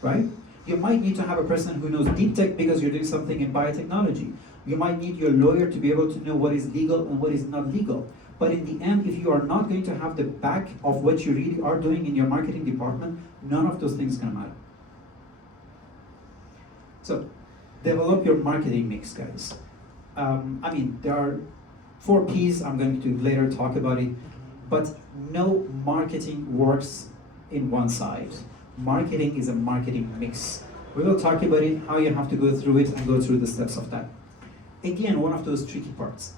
right? You might need to have a person who knows deep tech because you're doing something in biotechnology. You might need your lawyer to be able to know what is legal and what is not legal. But in the end, if you are not going to have the back of what you really are doing in your marketing department, none of those things can matter. So, develop your marketing mix, guys. There are 4 P's, I'm going to later talk about it, but no marketing works in one side. Marketing is a marketing mix. We will talk about it, how you have to go through it and go through the steps of that. Again, one of those tricky parts,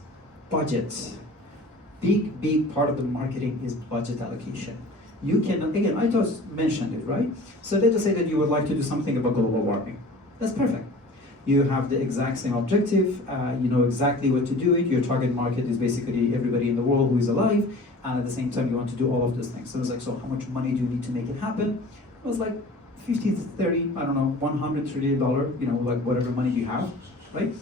budget. Big part of the marketing is budget allocation. You can, again, I just mentioned it, right? So let's just say that you would like to do something about global warming. That's perfect. You have the exact same objective, you know exactly what to do it, your target market is basically everybody in the world who is alive, and at the same time you want to do all of those things. So it was like, so how much money do you need to make it happen? It was like 50 to 30, I don't know, $100 you know, like whatever money you have, right?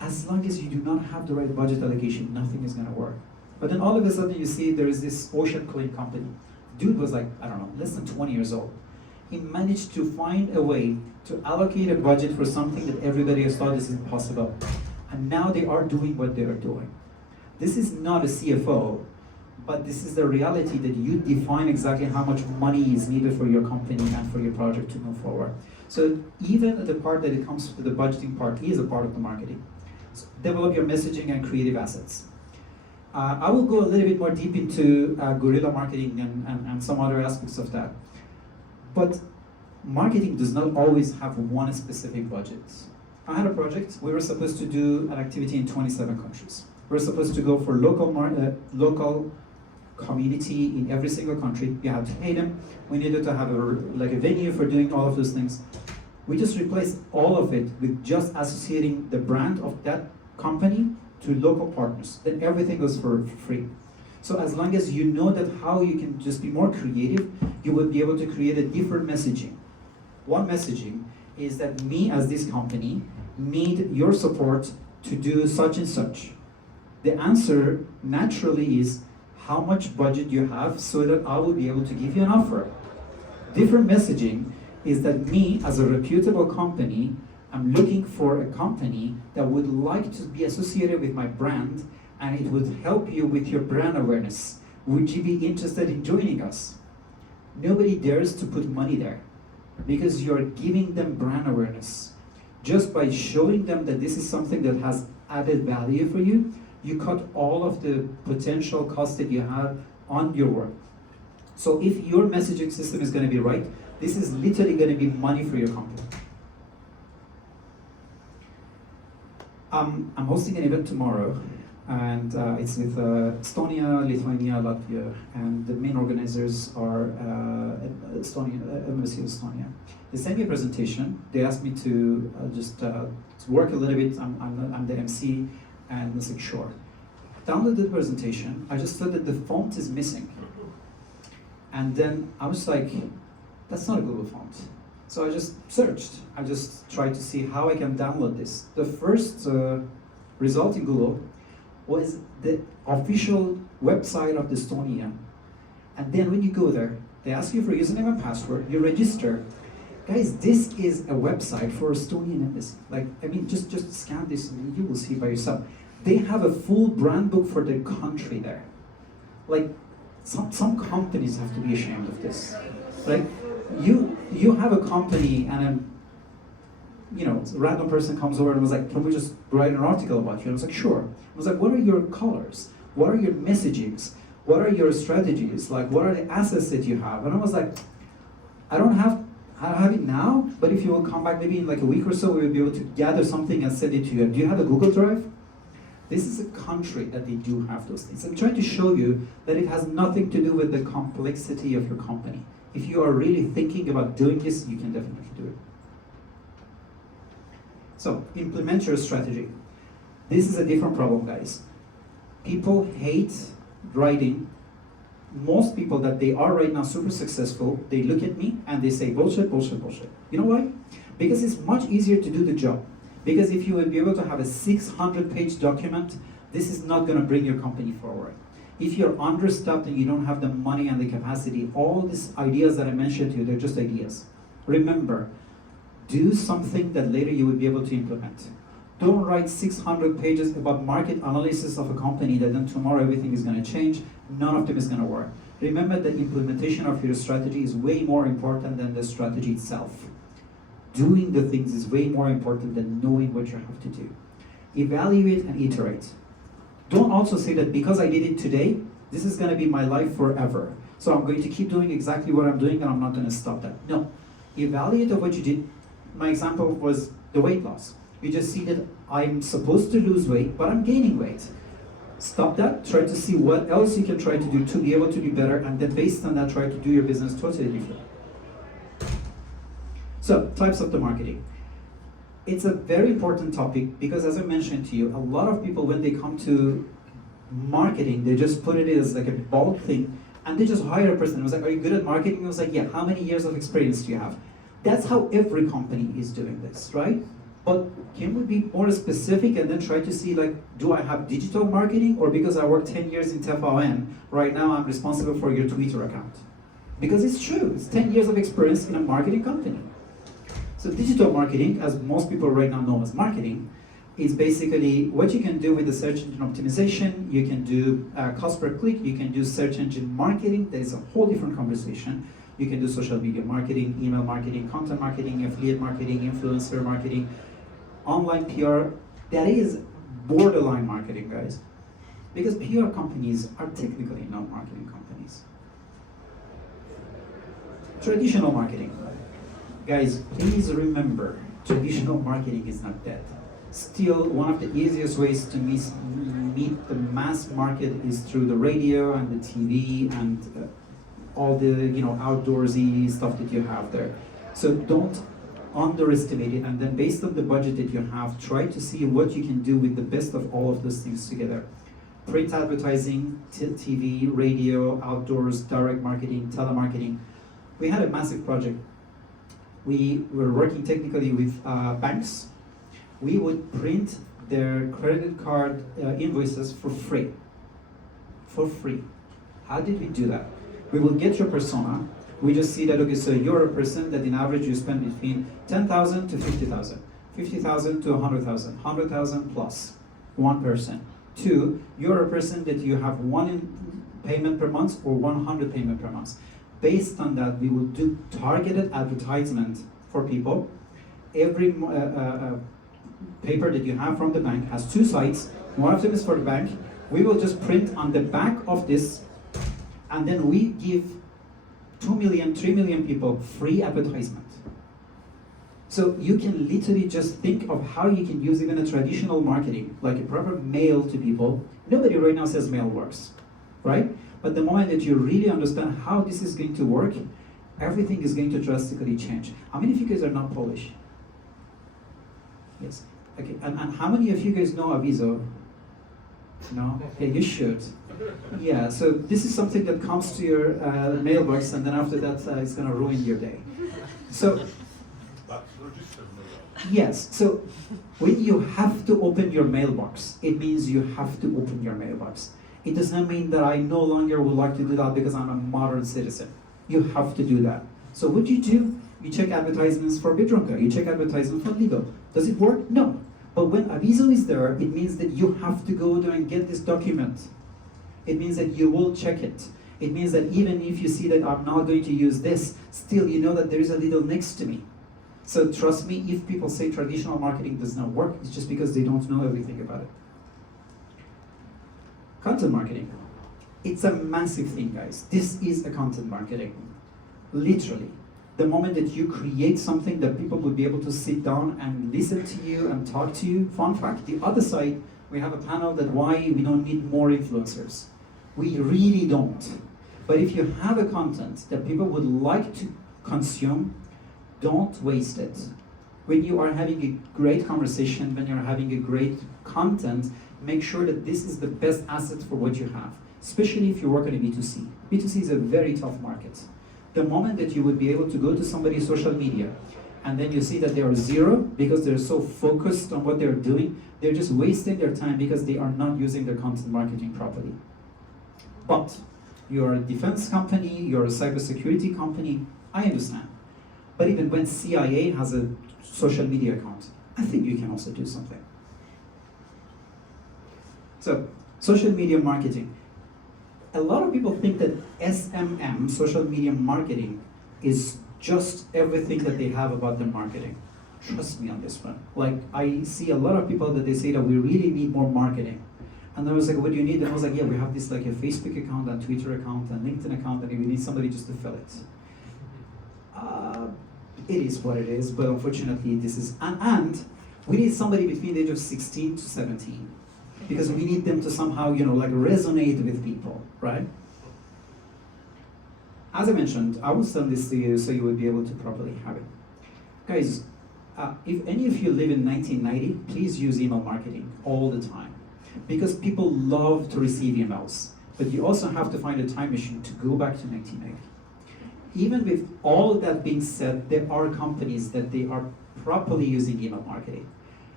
As long as you do not have the right budget allocation, nothing is gonna work. But then all of a sudden you see there is this ocean clean company. Dude was like, I don't know, less than 20 years old. He managed to find a way to allocate a budget for something that everybody else thought is impossible. And now they are doing what they are doing. This is not a CFO, but this is the reality that you define exactly how much money is needed for your company and for your project to move forward. So even the part that it comes to the budgeting part is a part of the marketing. So develop your messaging and creative assets. I will go a little bit more deep into guerrilla marketing and some other aspects of that. But marketing does not always have one specific budget. I had a project, we were supposed to do an activity in 27 countries. We were supposed to go for local community in every single country. You have to pay them. We needed to have a venue for doing all of those things. We just replaced all of it with just associating the brand of that company to local partners. Then everything was for free. So as long as you know that how you can just be more creative, you will be able to create a different messaging. One messaging is that me as this company need your support to do such and such. The answer naturally is how much budget you have so that I will be able to give you an offer. Different messaging is that me as a reputable company, I'm looking for a company that would like to be associated with my brand, and it would help you with your brand awareness. Would you be interested in joining us? Nobody dares to put money there because you're giving them brand awareness. Just by showing them that this is something that has added value for you, you cut all of the potential costs that you have on your work. So if your messaging system is going to be right, this is literally going to be money for your company. I'm hosting an event tomorrow, and it's with Estonia, Lithuania, Latvia, and the main organizers are Estonia, Embassy of Estonia. They sent me a presentation. They asked me to to work a little bit. I'm the MC, and I was like, sure. Downloaded the presentation. I just thought that the font is missing, and then I was like, that's not a Google font. So I just searched. I just tried to see how I can download this. The first result in Google was the official website of Estonia. And then when you go there, they ask you for username and password, you register. Guys, this is a website for Estonian embassy. Like, I mean, just scan this and you will see by yourself. They have a full brand book for their country there. Like, some companies have to be ashamed of this. Like, you have a company and a random person comes over and was like, can we just write an article about you? And I was like, sure. I was like, what are your colors? What are your messagings? What are your strategies? Like, what are the assets that you have? And I was like, I don't have it now, but if you will come back maybe in like a week or so, we will be able to gather something and send it to you. Do you have a Google Drive? This is a country that they do have those things. I'm trying to show you that it has nothing to do with the complexity of your company. If you are really thinking about doing this, you can definitely do it. So, implement your strategy. This is a different problem, guys. People hate writing. Most people that they are right now super successful, they look at me and they say, bullshit, bullshit, bullshit. You know why? Because it's much easier to do the job. Because if you will be able to have a 600-page document, this is not going to bring your company forward. If you're understaffed and you don't have the money and the capacity, all these ideas that I mentioned to you, they're just ideas. Remember, do something that later you will be able to implement. Don't write 600 pages about market analysis of a company that then tomorrow everything is going to change. None of them is going to work. Remember that implementation of your strategy is way more important than the strategy itself. Doing the things is way more important than knowing what you have to do. Evaluate and iterate. Don't also say that because I did it today, this is going to be my life forever. So I'm going to keep doing exactly what I'm doing and I'm not going to stop that. No. Evaluate what you did. My example was the weight loss. You just see that I'm supposed to lose weight, but I'm gaining weight. Stop that. Try to see what else you can try to do to be able to be better, and then based on that, try to do your business totally different. So, types of the marketing. It's a very important topic because, as I mentioned to you, a lot of people, when they come to marketing, they just put it as like a bulk thing, and they just hire a person. I was like, "Are you good at marketing?" I was like, "Yeah." "How many years of experience do you have?" That's how every company is doing this, right? But can we be more specific and then try to see, like, do I have digital marketing, or because I worked 10 years in TFON, right now I'm responsible for your Twitter account? Because it's true, it's 10 years of experience in a marketing company. So digital marketing, as most people right now know as marketing, is basically what you can do with the search engine optimization. You can do cost per click, you can do search engine marketing. That is a whole different conversation. You can do social media marketing, email marketing, content marketing, affiliate marketing, influencer marketing, online PR. That is borderline marketing, guys. Because PR companies are technically not marketing companies. Traditional marketing. Guys, please remember, traditional marketing is not dead. Still, one of the easiest ways to meet the mass market is through the radio and the TV and all the outdoorsy stuff that you have there. So don't underestimate it, and then based on the budget that you have, try to see what you can do with the best of all of those things together. Print advertising, TV, radio, outdoors, direct marketing, telemarketing. We had a massive project. We were working technically with banks. We would print their credit card invoices for free. For free. How did we do that? We will get your persona. We just see that, okay, so you're a person that in average you spend between 10,000 to 50,000, 50,000 to 100,000, 100,000 plus, one person. Two, you're a person that you have one payment per month or 100 payment per month. Based on that, we will do targeted advertisement for people. Every paper that you have from the bank has two sides. One of them is for the bank. We will just print on the back of this, and then we give 2 million, 3 million people free advertisement. So you can literally just think of how you can use even a traditional marketing, like a proper mail to people. Nobody right now says mail works, right? But the moment that you really understand how this is going to work, everything is going to drastically change. How many of you guys are not Polish? Yes. Okay. And how many of you guys know Aviso? No? Yeah, you should. Yeah, so this is something that comes to your mailbox, and then after that it's going to ruin your day. So, yes, so when you have to open your mailbox, it means you have to open your mailbox. It does not mean that I no longer would like to do that because I'm a modern citizen. You have to do that. So what you do, you check advertisements for Biedronka, you check advertisements for Lidl. Does it work? No. But when Aviso is there, it means that you have to go there and get this document. It means that you will check it. It means that even if you see that I'm not going to use this, still you know that there is a Lidl next to me. So trust me, if people say traditional marketing does not work, it's just because they don't know everything about it. Content marketing. It's a massive thing, guys. This is a content marketing. Literally. The moment that you create something that people would be able to sit down and listen to you and talk to you. Fun fact, the other side, we have a panel that why we don't need more influencers. We really don't. But if you have a content that people would like to consume, don't waste it. When you are having a great conversation, when you're having a great content, make sure that this is the best asset for what you have, especially if you work on a B2C. B2C is a very tough market. The moment that you would be able to go to somebody's social media and then you see that they are zero because they're so focused on what they're doing, they're just wasting their time because they are not using their content marketing properly. But you're a defense company, you're a cybersecurity company, I understand. But even when CIA has a social media account, I think you can also do something. So, social media marketing. A lot of people think that SMM, social media marketing, is just everything that they have about their marketing. Trust me on this one. Like, I see a lot of people that they say that we really need more marketing. And I was like, what do you need? And I was like, yeah, we have this like a Facebook account and Twitter account and LinkedIn account, and we need somebody just to fill it. It is what it is, but unfortunately this is, and we need somebody between the age of 16 to 17. Because we need them to somehow, like resonate with people, right? As I mentioned, I will send this to you so you will be able to properly have it. Guys, If any of you live in 1990, please use email marketing all the time. Because people love to receive emails. But you also have to find a time machine to go back to 1980. Even with all that being said, there are companies that they are properly using email marketing.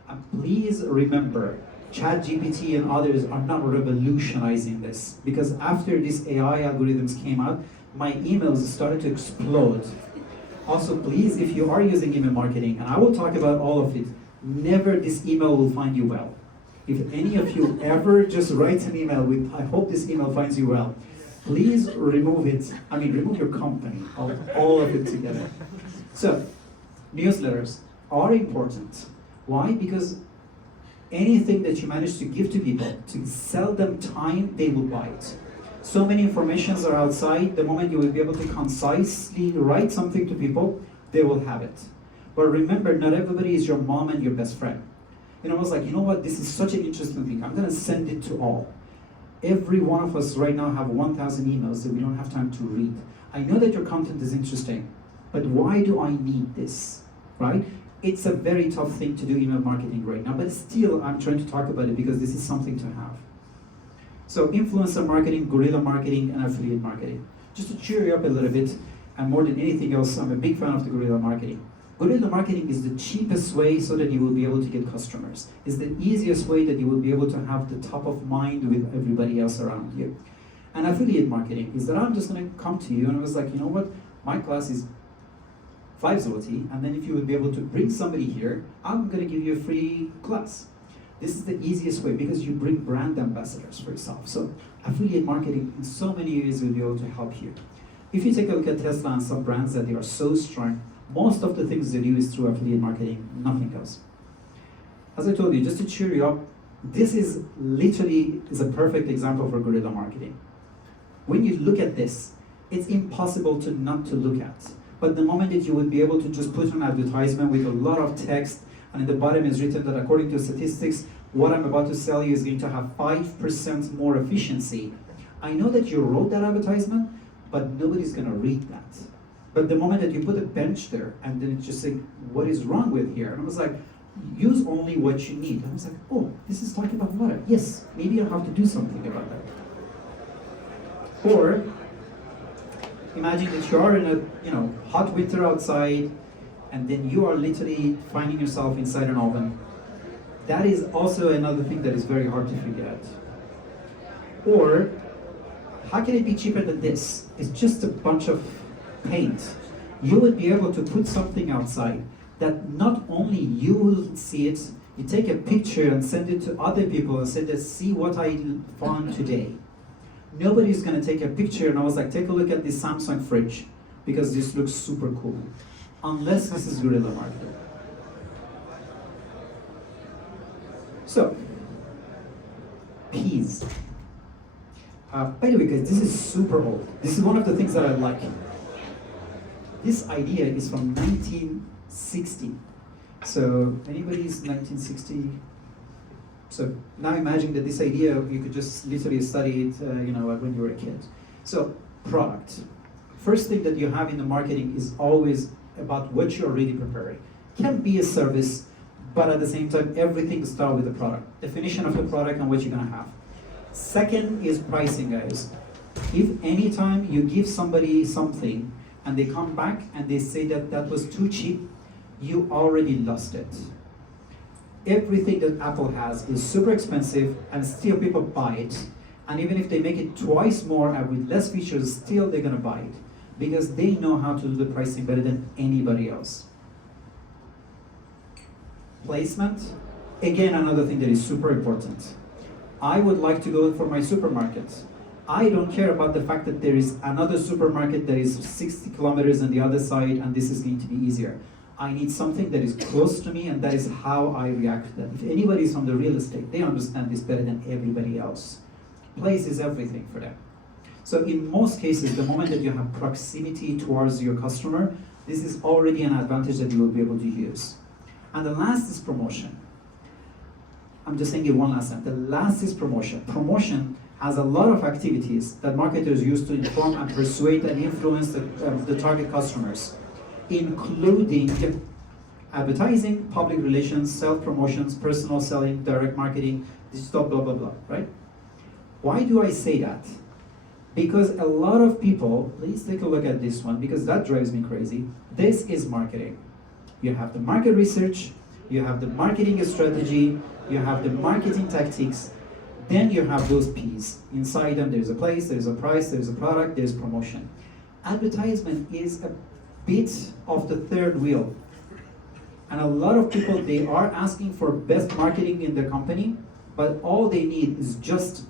And please remember, ChatGPT and others are not revolutionizing this. Because after these AI algorithms came out, my emails started to explode. Also, please, if you are using email marketing, and I will talk about all of it, never this email will find you well. If any of you ever just write an email with, I hope this email finds you well, please remove it. I mean, remove your company, all of it together. So, newsletters are important. Why? Because anything that you manage to give to people, to sell them time, they will buy it. So many informations are outside. The moment you will be able to concisely write something to people, they will have it. But remember, not everybody is your mom and your best friend. I was like, you know what, this is such an interesting thing. I'm gonna send it to all. Every one of us right now have 1,000 emails that we don't have time to read. I know that your content is interesting, but why do I need this, right? It's a very tough thing to do email marketing right now, but still I'm trying to talk about it because this is something to have. So influencer marketing, guerrilla marketing, and affiliate marketing. Just to cheer you up a little bit, and more than anything else, I'm a big fan of the guerrilla marketing. Guerrilla marketing is the cheapest way so that you will be able to get customers. It's the easiest way that you will be able to have the top of mind with everybody else around you. And affiliate marketing is that I'm just gonna come to you and I was like, you know what, my class is 5 zloty, and then if you will be able to bring somebody here, I'm gonna give you a free class. This is the easiest way because you bring brand ambassadors for yourself. So affiliate marketing in so many ways will be able to help you. If you take a look at Tesla and some brands that they are so strong, most of the things they do is through affiliate marketing, nothing else. As I told you, just to cheer you up, this is literally a perfect example for guerrilla marketing. When you look at this, it's impossible to not to look at. But the moment that you would be able to just put an advertisement with a lot of text, and at the bottom is written that according to statistics, what I'm about to sell you is going to have 5% more efficiency. I know that you wrote that advertisement, but nobody's gonna read that. But the moment that you put a bench there, and then it's just like, what is wrong with here? And I was like, use only what you need. And I was like, oh, this is talking about water. Yes, maybe I have to do something about that. Or, imagine that you are in a hot winter outside, and then you are literally finding yourself inside an oven. That is also another thing that is very hard to figure out. Or, how can it be cheaper than this? It's just a bunch of paint. You would be able to put something outside that not only you will see it, you take a picture and send it to other people and say, see what I found today. Nobody's gonna take a picture and I was like, take a look at this Samsung fridge because this looks super cool. Unless this is guerrilla marketing. So, peas. By the way guys, this is super old. This is one of the things that I like. This idea is from 1960. So, anybody's 1960? So, now imagine that this idea, you could just literally study it when you were a kid. So, product. First thing that you have in the marketing is always about what you're already preparing. Can be a service, but at the same time, everything starts with the product. Definition of the product and what you're gonna have. Second is pricing, guys. If anytime you give somebody something and they come back and they say that that was too cheap, you already lost it. Everything that Apple has is super expensive and still people buy it. And even if they make it twice more and with less features, still they're gonna buy it. Because they know how to do the pricing better than anybody else. Placement, again, another thing that is super important. I would like to go for my supermarket. I don't care about the fact that there is another supermarket that is 60 kilometers on the other side and this is going to be easier. I need something that is close to me and that is how I react to that. If anybody is from the real estate, they understand this better than everybody else. Place is everything for them. So in most cases, the moment that you have proximity towards your customer, this is already an advantage that you will be able to use. And the last is promotion. I'm just saying it one last time. The last is promotion. Promotion has a lot of activities that marketers use to inform and persuade and influence the target customers, including Advertising, public relations, self-promotions, personal selling, direct marketing, digital, blah, blah, blah, right? Why do I say that? Because a lot of people, please take a look at this one, because that drives me crazy. This is marketing. You have the market research, you have the marketing strategy, you have the marketing tactics, then you have those P's. Inside them, there's a place, there's a price, there's a product, there's promotion. Advertisement is a bit of the third wheel. And a lot of people, they are asking for best marketing in their company, but all they need is just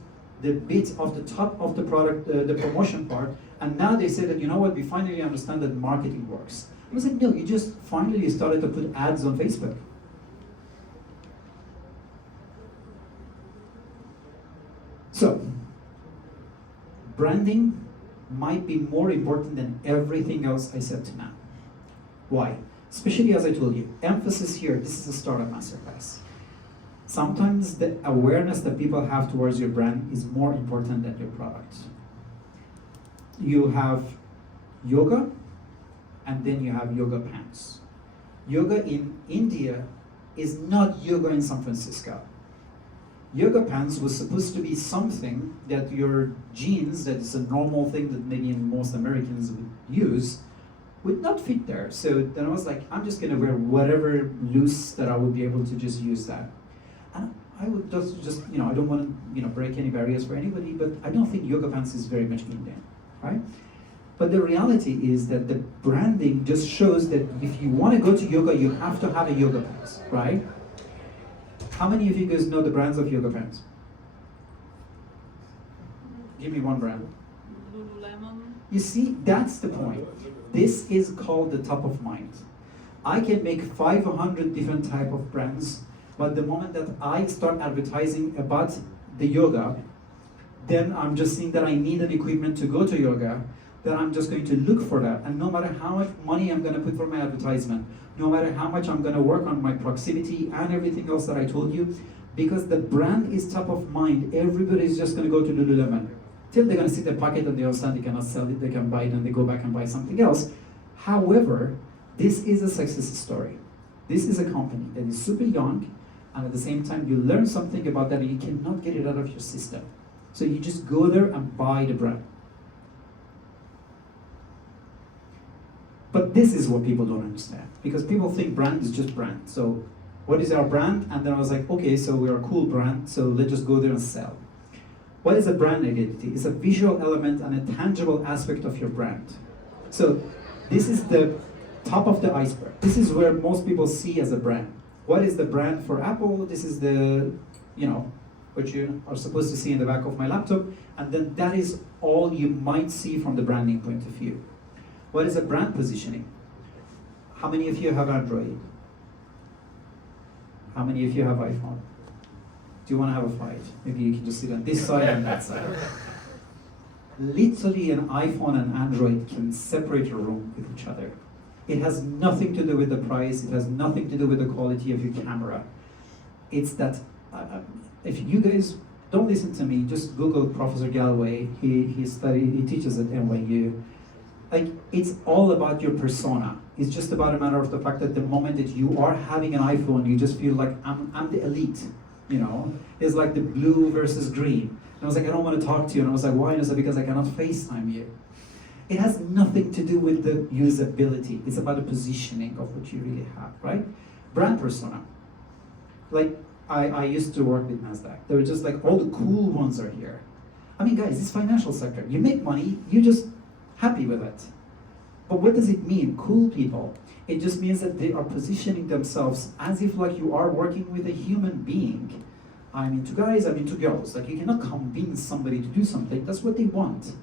the bit of the top of the product, the promotion part, and now they say that, you know what, we finally understand that marketing works. I was like, no, you just finally started to put ads on Facebook. So, branding might be more important than everything else I said to now. Why? Especially as I told you, emphasis here, this is a Startup MasterClass. Sometimes the awareness that people have towards your brand is more important than your product. You have yoga, and then you have yoga pants. Yoga in India is not yoga in San Francisco. Yoga pants was supposed to be something that your jeans, that is a normal thing that maybe most Americans would use, would not fit there. So then I was like, I'm just gonna wear whatever loose that I would be able to just use that. And I would just you know, I don't want to, you know, break any barriers for anybody, but I don't think yoga pants is very much Indian, right? But the reality is that the branding just shows that if you want to go to yoga, you have to have a yoga pants, right? How many of you guys know the brands of yoga pants? Give me one brand. Lululemon. You see, that's the point. This is called the top of mind. I can make 500 different type of brands, but the moment that I start advertising about the yoga, then I'm just seeing that I need an equipment to go to yoga, then I'm just going to look for that. And no matter how much money I'm going to put for my advertisement, no matter how much I'm going to work on my proximity and everything else that I told you, because the brand is top of mind, everybody's just going to go to Lululemon. Till they're going to see the pocket and they understand they cannot sell it, they can buy it and they go back and buy something else. However, this is a success story. This is a company that is super young, and at the same time you learn something about that and you cannot get it out of your system. So you just go there and buy the brand. But this is what people don't understand, because people think brand is just brand. So what is our brand? And then I was like, okay, so we're a cool brand, so let's just go there and sell. What is a brand identity? It's a visual element and a tangible aspect of your brand. So this is the top of the iceberg. This is where most people see as a brand. What is the brand for Apple? This is the, you know, what you are supposed to see in the back of my laptop. And then that is all you might see from the branding point of view. What is a brand positioning? How many of you have Android? How many of you have iPhone? Do you want to have a fight? Maybe you can just sit on this side and that side. Literally an iPhone and Android can separate a room with each other. It has nothing to do with the price, it has nothing to do with the quality of your camera. It's that, if you guys don't listen to me, just Google Professor Galloway, he teaches at NYU. Like, it's all about your persona. It's just about a matter of the fact that the moment that you are having an iPhone, you just feel like, I'm the elite. You know, it's like the blue versus green. And I was like, I don't want to talk to you. And I was like, why? And I said, because I cannot FaceTime you. It has nothing to do with the usability. It's about the positioning of what you really have, right? Brand persona. Like, I used to work with NASDAQ. They were just like, all the cool ones are here. I mean, guys, it's financial sector. You make money, you're just happy with it. But what does it mean, cool people? It just means that they are positioning themselves as if like you are working with a human being. I'm into guys, I'm into girls. Like, you cannot convince somebody to do something. That's what they want.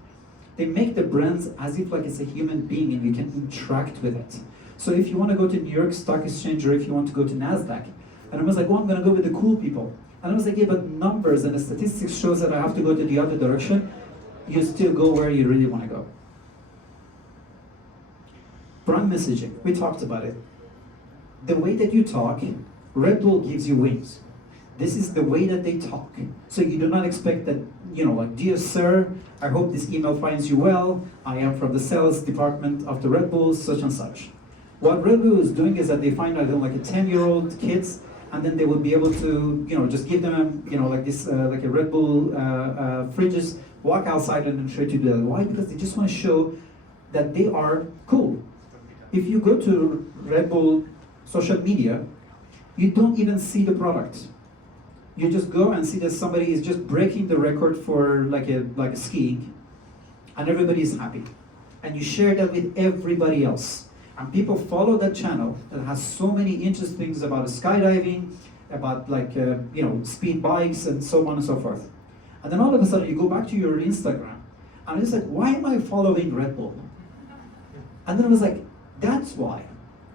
They make the brands as if like it's a human being and you can interact with it. So if you want to go to New York Stock Exchange or if you want to go to NASDAQ, and I was like, oh, I'm going to go with the cool people. And I was like, yeah, but numbers and the statistics shows that I have to go to the other direction. You still go where you really want to go. Brand messaging, we talked about it. The way that you talk, Red Bull gives you wings. This is the way that they talk. So you do not expect that, you know, like, dear sir, I hope this email finds you well. I am from the sales department of the Red Bull, such and such. What Red Bull is doing is that they find like a 10-year-old kids, and then they would be able to, just give them, like this, like a Red Bull fridges, walk outside and then try to do that. Why? Because they just want to show that they are cool. If you go to Red Bull social media, you don't even see the product. You just go and see that somebody is just breaking the record for like a skiing, and everybody is happy. And you share that with everybody else. And people follow that channel that has so many interesting things about skydiving, about speed bikes and so on and so forth. And then all of a sudden you go back to your Instagram, and it's like, why am I following Red Bull? And then I was like, that's why.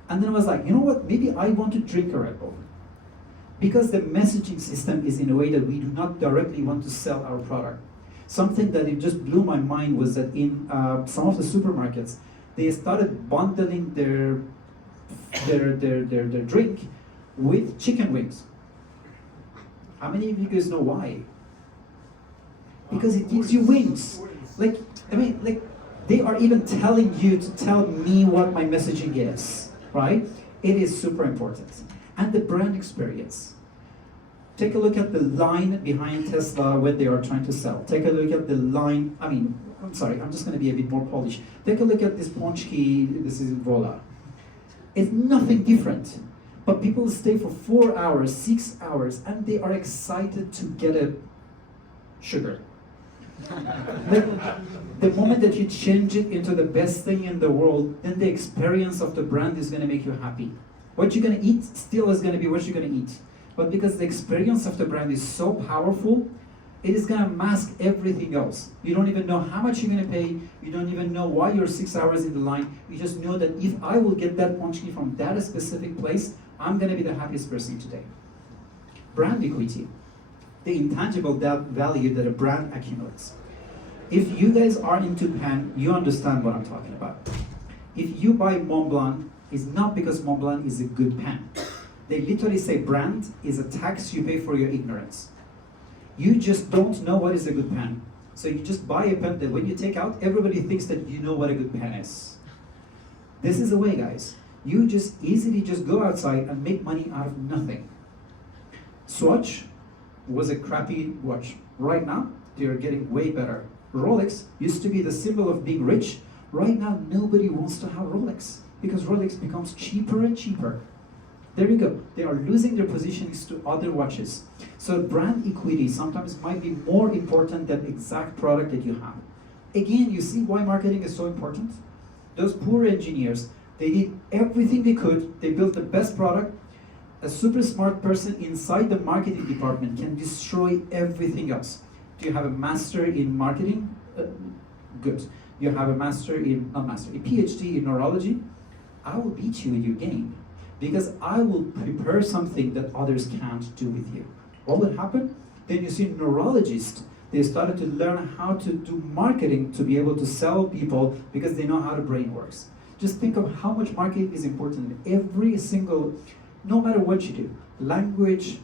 And then I was like, you know what, maybe I want to drink a Red Bull. Because the messaging system is in a way that we do not directly want to sell our product. Something that it just blew my mind was that in some of the supermarkets, they started bundling their drink with chicken wings. How many of you guys know why? Because it gives you wings. They are even telling you to tell me what my messaging is, right? It is super important. And the brand experience. Take a look at the line behind Tesla when they are trying to sell. Take a look at the line, I'm just going to be a bit more polished. Take a look at this ponchki, this is Vola. It's nothing different. But people stay for 4 hours, 6 hours, and they are excited to get a sugar. The moment that you change it into the best thing in the world, then the experience of the brand is going to make you happy. What you're going to eat still is going to be what you're going to eat. But because the experience of the brand is so powerful, it is going to mask everything else. You don't even know how much you're going to pay. You don't even know why you're 6 hours in the line. You just know that if I will get that ponchki from that specific place, I'm going to be the happiest person today. Brand equity. The intangible value that a brand accumulates. If you guys are into pen, you understand what I'm talking about. If you buy Mont Blanc, it's not because Mont Blanc is a good pen. They literally say brand is a tax you pay for your ignorance. You just don't know what is a good pen. So you just buy a pen that when you take out, everybody thinks that you know what a good pen is. This is the way, guys. You just easily just go outside and make money out of nothing. Swatch was a crappy watch. Right now, they are getting way better. Rolex used to be the symbol of being rich. Right now, nobody wants to have Rolex because Rolex becomes cheaper and cheaper. There you go. They are losing their positions to other watches. So brand equity sometimes might be more important than exact product that you have. Again, you see why marketing is so important? Those poor engineers, they did everything they could. They built the best product. A super smart person inside the marketing department can destroy everything else. Do you have a master in marketing? Good. You have a a PhD in neurology? I will beat you in your game because I will prepare something that others can't do with you. What would happen? Then you see neurologists, they started to learn how to do marketing to be able to sell people because they know how the brain works. Just think of how much marketing is important in every single, no matter what you do, language,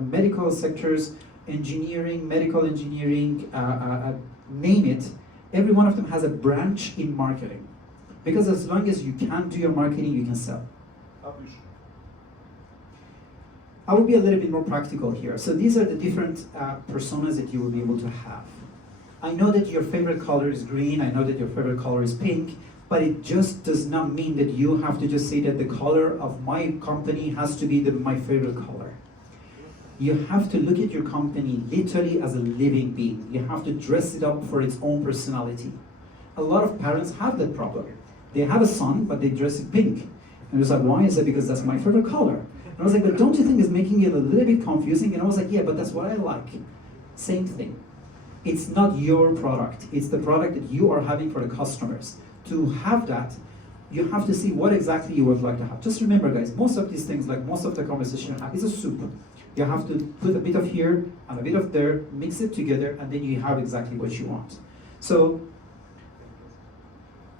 medical sectors, engineering, medical engineering, name it, every one of them has a branch in marketing. Because as long as you can do your marketing, you can sell. I will be a little bit more practical here. So these are the different personas that you will be able to have. I know that your favorite color is green, I know that your favorite color is pink, but it just does not mean that you have to just say that the color of my company has to be my favorite color. You have to look at your company literally as a living being. You have to dress it up for its own personality. A lot of parents have that problem. They have a son, but they dress it pink. And it's like, why? Is it because that's my favorite color? And I was like, but don't you think it's making it a little bit confusing? And I was like, yeah, but that's what I like. Same thing. It's not your product. It's the product that you are having for the customers. To have that, you have to see what exactly you would like to have. Just remember, guys, most of these things, like most of the conversation you have, is a soup. You have to put a bit of here and a bit of there, mix it together, and then you have exactly what you want. So,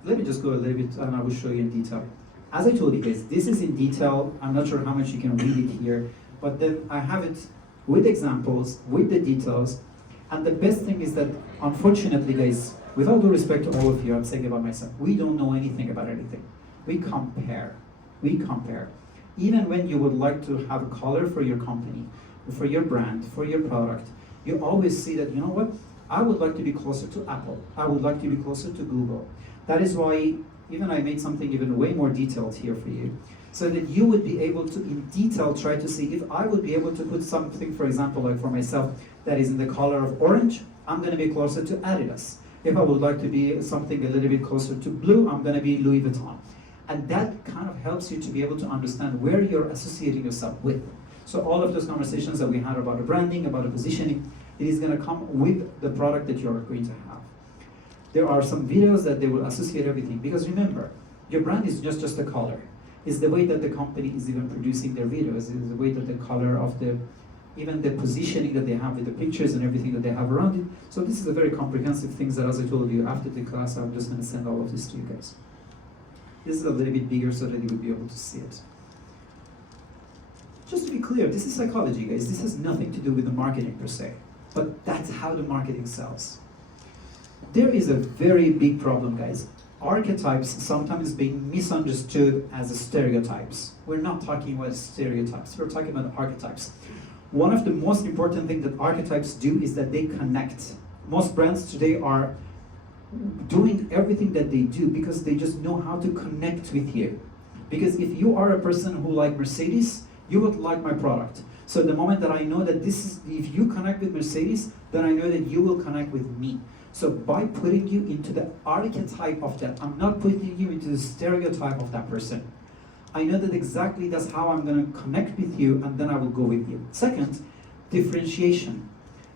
let me just go a little bit and I will show you in detail. As I told you guys, this is in detail. I'm not sure how much you can read it here, but then I have it with examples, with the details. And the best thing is that, unfortunately, guys, with all due respect to all of you, I'm saying about myself, we don't know anything about anything. We compare. We compare. Even when you would like to have a color for your company, for your brand, for your product, you always see that, you know what, I would like to be closer to Apple. I would like to be closer to Google. That is why even I made something even way more detailed here for you, so that you would be able to, in detail, try to see if I would be able to put something, for example, like for myself, that is in the color of orange, I'm going to be closer to Adidas. If I would like to be something a little bit closer to blue, I'm going to be Louis Vuitton. And that kind of helps you to be able to understand where you're associating yourself with. So all of those conversations that we had about the branding, about the positioning, it is going to come with the product that you're going to have. There are some videos that they will associate everything, because remember, your brand is just a color. It's the way that the company is even producing their videos, it's the way that the color of the, even the positioning that they have with the pictures and everything that they have around it. So this is a very comprehensive thing that, as I told you, after the class, I'm just going to send all of this to you guys. This is a little bit bigger so that you will be able to see it. Just to be clear, this is psychology, guys. This has nothing to do with the marketing per se, but that's how the marketing sells. There is a very big problem, guys. Archetypes sometimes being misunderstood as stereotypes. We're not talking about stereotypes, we're talking about archetypes. One of the most important things that archetypes do is that they connect. Most brands today are doing everything that they do because they just know how to connect with you. Because if you are a person who like Mercedes, you would like my product. So the moment that I know that this is, if you connect with Mercedes, then I know that you will connect with me. So by putting you into the archetype of that, I'm not putting you into the stereotype of that person. I know that exactly that's how I'm going to connect with you, and then I will go with you. Second, differentiation.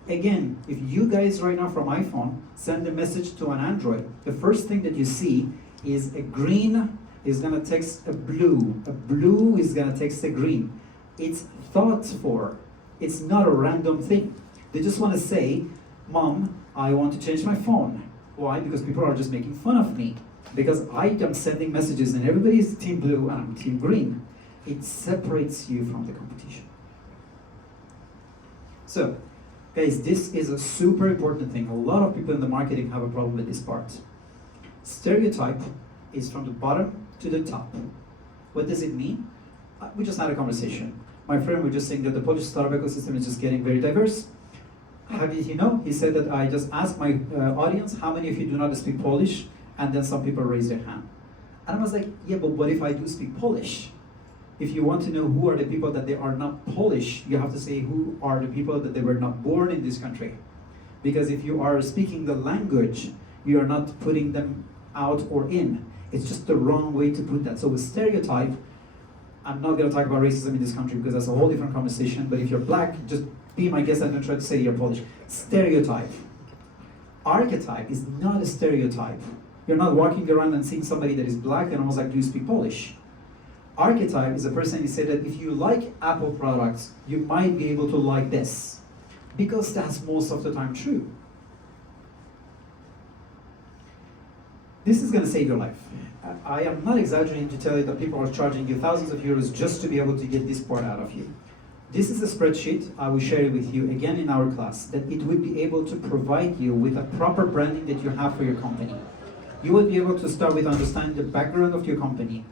Again, if you guys right now from iPhone send a message to an Android, the first thing that you see is a green is going to text a blue is going to text a green. It's thought for. It's not a random thing. They just want to say, Mom, I want to change my phone. Why? Because people are just making fun of me. Because I am sending messages and everybody is team blue and I'm team green. It separates you from the competition. So, guys, this is a super important thing. A lot of people in the marketing have a problem with this part. Stereotype is from the bottom to the top. What does it mean? We just had a conversation. My friend was just saying that the Polish startup ecosystem is just getting very diverse. How did he know? He said that I just asked my audience, how many of you do not speak Polish? And then some people raised their hand. And I was like, yeah, but what if I do speak Polish? If you want to know who are the people that they are not Polish, you have to say who are the people that they were not born in this country. Because if you are speaking the language, you are not putting them out or in. It's just the wrong way to put that. So with stereotype, I'm not going to talk about racism in this country because that's a whole different conversation, but if you're black, just be my guest and don't try to say you're Polish. Stereotype. Archetype is not a stereotype. You're not walking around and seeing somebody that is black and almost like, do you speak Polish? Archetype is a person who said that if you like Apple products, you might be able to like this. Because that's most of the time true. This is going to save your life. I am not exaggerating to tell you that people are charging you thousands of euros just to be able to get this part out of you. This is a spreadsheet, I will share it with you again in our class, that it would be able to provide you with a proper branding that you have for your company. You will be able to start with understanding the background of your company,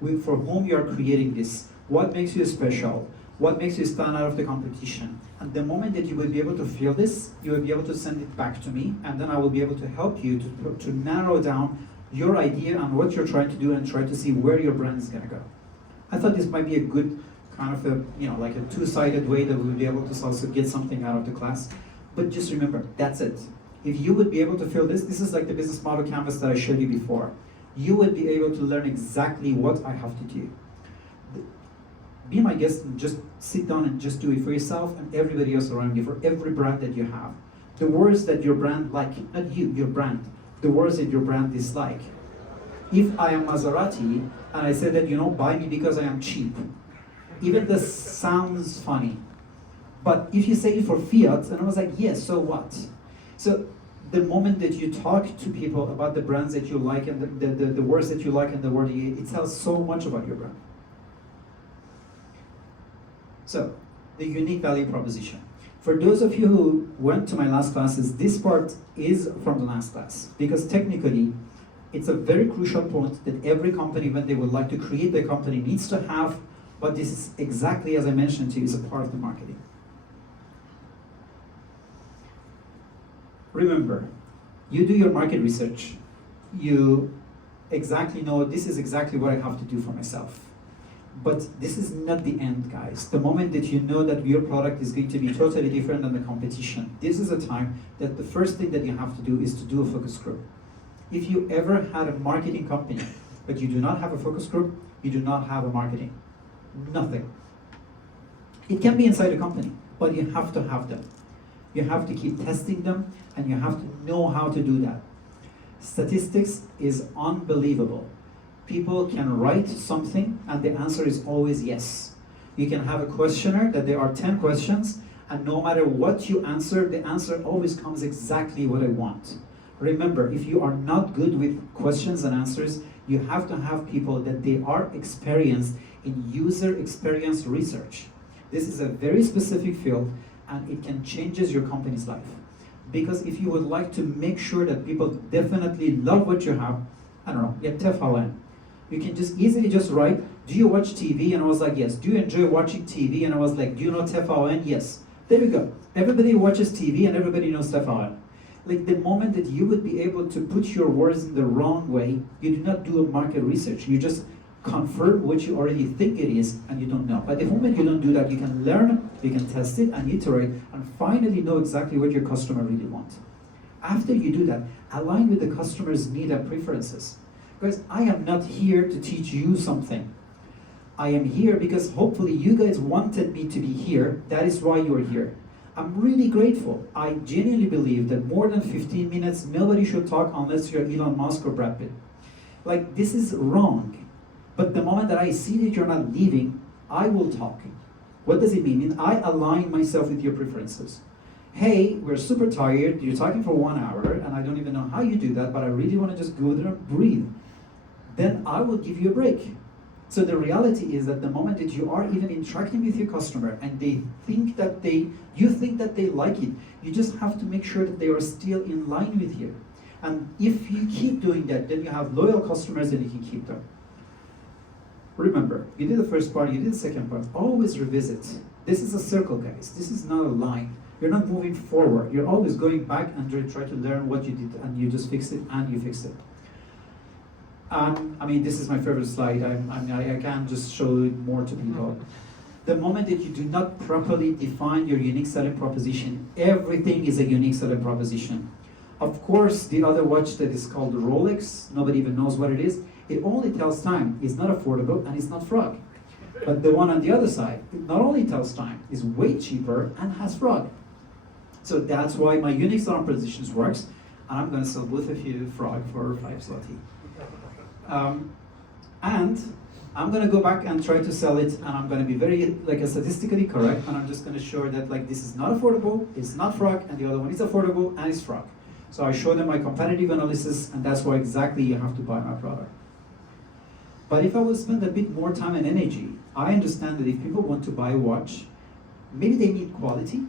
for whom you are creating this, what makes you special, what makes you stand out of the competition. And the moment that you will be able to feel this, you will be able to send it back to me, and then I will be able to help you to narrow down your idea on what you're trying to do and try to see where your brand is going to go. I thought this might be a good kind of a, like a two-sided way that we will be able to also get something out of the class. But just remember, that's it. If you would be able to feel this is like the business model canvas that I showed you before. You would be able to learn exactly what I have to do. Be my guest and just sit down and just do it for yourself and everybody else around you, for every brand that you have. The words that your brand like, not you, your brand. The words that your brand dislike. If I am Maserati and I say that, buy me because I am cheap, even this sounds funny. But if you say it for Fiat, and I was like, yes, so what? So the moment that you talk to people about the brands that you like and the words that you like and the word it tells so much about your brand. So, the unique value proposition. For those of you who went to my last classes, this part is from the last class, because technically, It's a very crucial point that every company, when they would like to create their company, needs to have, but this is exactly as I mentioned to you, is a part of the marketing. Remember, you do your market research, you exactly know this is exactly what I have to do for myself. But this is not the end, guys. The moment that you know that your product is going to be totally different than the competition, this is a time that the first thing that you have to do is to do a focus group. If you ever had a marketing company, but you do not have a focus group, you do not have a marketing. Nothing. It can be inside a company, but you have to have them. You have to keep testing them, and you have to know how to do that. Statistics is unbelievable. People can write something, and the answer is always yes. You can have a questionnaire that there are 10 questions, and no matter what you answer, the answer always comes exactly what I want. Remember, if you are not good with questions and answers, you have to have people that they are experienced in user experience research. This is a very specific field, and it can changes your company's life. Because if you would like to make sure that people definitely love what you have, I don't know, yeah, TFLN. You can just easily just write, do you watch TV? And I was like, yes. Do you enjoy watching TV? And I was like, do you know TFLN? Yes. There we go. Everybody watches TV and everybody knows TFLN. Like the moment that you would be able to put your words in the wrong way, you do not do a market research. You just confirm what you already think it is, and you don't know. But the moment you don't do that, you can learn, you can test it and iterate, and finally know exactly what your customer really wants. After you do that, align with the customer's need and preferences. Guys, I am not here to teach you something. I am here because hopefully you guys wanted me to be here. That is why you are here. I'm really grateful. I genuinely believe that more than 15 minutes, nobody should talk unless you're Elon Musk or Brad Pitt. Like, this is wrong. But the moment that I see that you're not leaving, I will talk. What does it mean? I align myself with your preferences. Hey, we're super tired, you're talking for 1 hour, and I don't even know how you do that, but I really want to just go there and breathe. Then I will give you a break. So the reality is that the moment that you are even interacting with your customer and they think that you think that they like it, you just have to make sure that they are still in line with you. And if you keep doing that, then you have loyal customers and you can keep them. Remember, you did the first part, you did the second part. Always revisit. This is a circle, guys. This is not a line. You're not moving forward. You're always going back and try to learn what you did, and you just fix it, and you fix it. I mean, this is my favorite slide. I can't just show it more to people. The moment that you do not properly define your unique selling proposition, everything is a unique selling proposition. Of course, the other watch that is called Rolex, nobody even knows what it is. It only tells time. It's not affordable and it's not frog. But the one on the other side, it not only tells time, is way cheaper and has frog. So that's why my unique selling propositions works. And I'm going to sell both of you frog for 5 zloty. And I'm going to go back and try to sell it, and I'm going to be very statistically correct, and I'm just going to show that this is not affordable, it's not frog, and the other one is affordable and it's frog. So I show them my competitive analysis, and that's why exactly you have to buy my product. But if I will spend a bit more time and energy, I understand that if people want to buy a watch, maybe they need quality.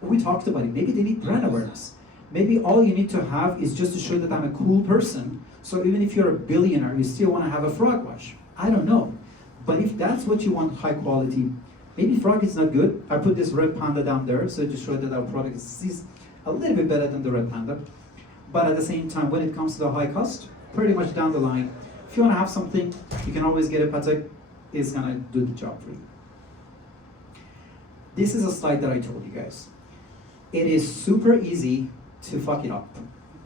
We talked about it. Maybe they need brand awareness. Maybe all you need to have is just to show that I'm a cool person. So even if you're a billionaire, you still want to have a frog watch. I don't know. But if that's what you want, high quality, maybe frog is not good. I put this red panda down there so to show that our product is a little bit better than the red panda. But at the same time, when it comes to the high cost, pretty much down the line, if you want to have something, you can always get a Patek. It's going to do the job for you. This is a slide that I told you guys. It is super easy to fuck it up.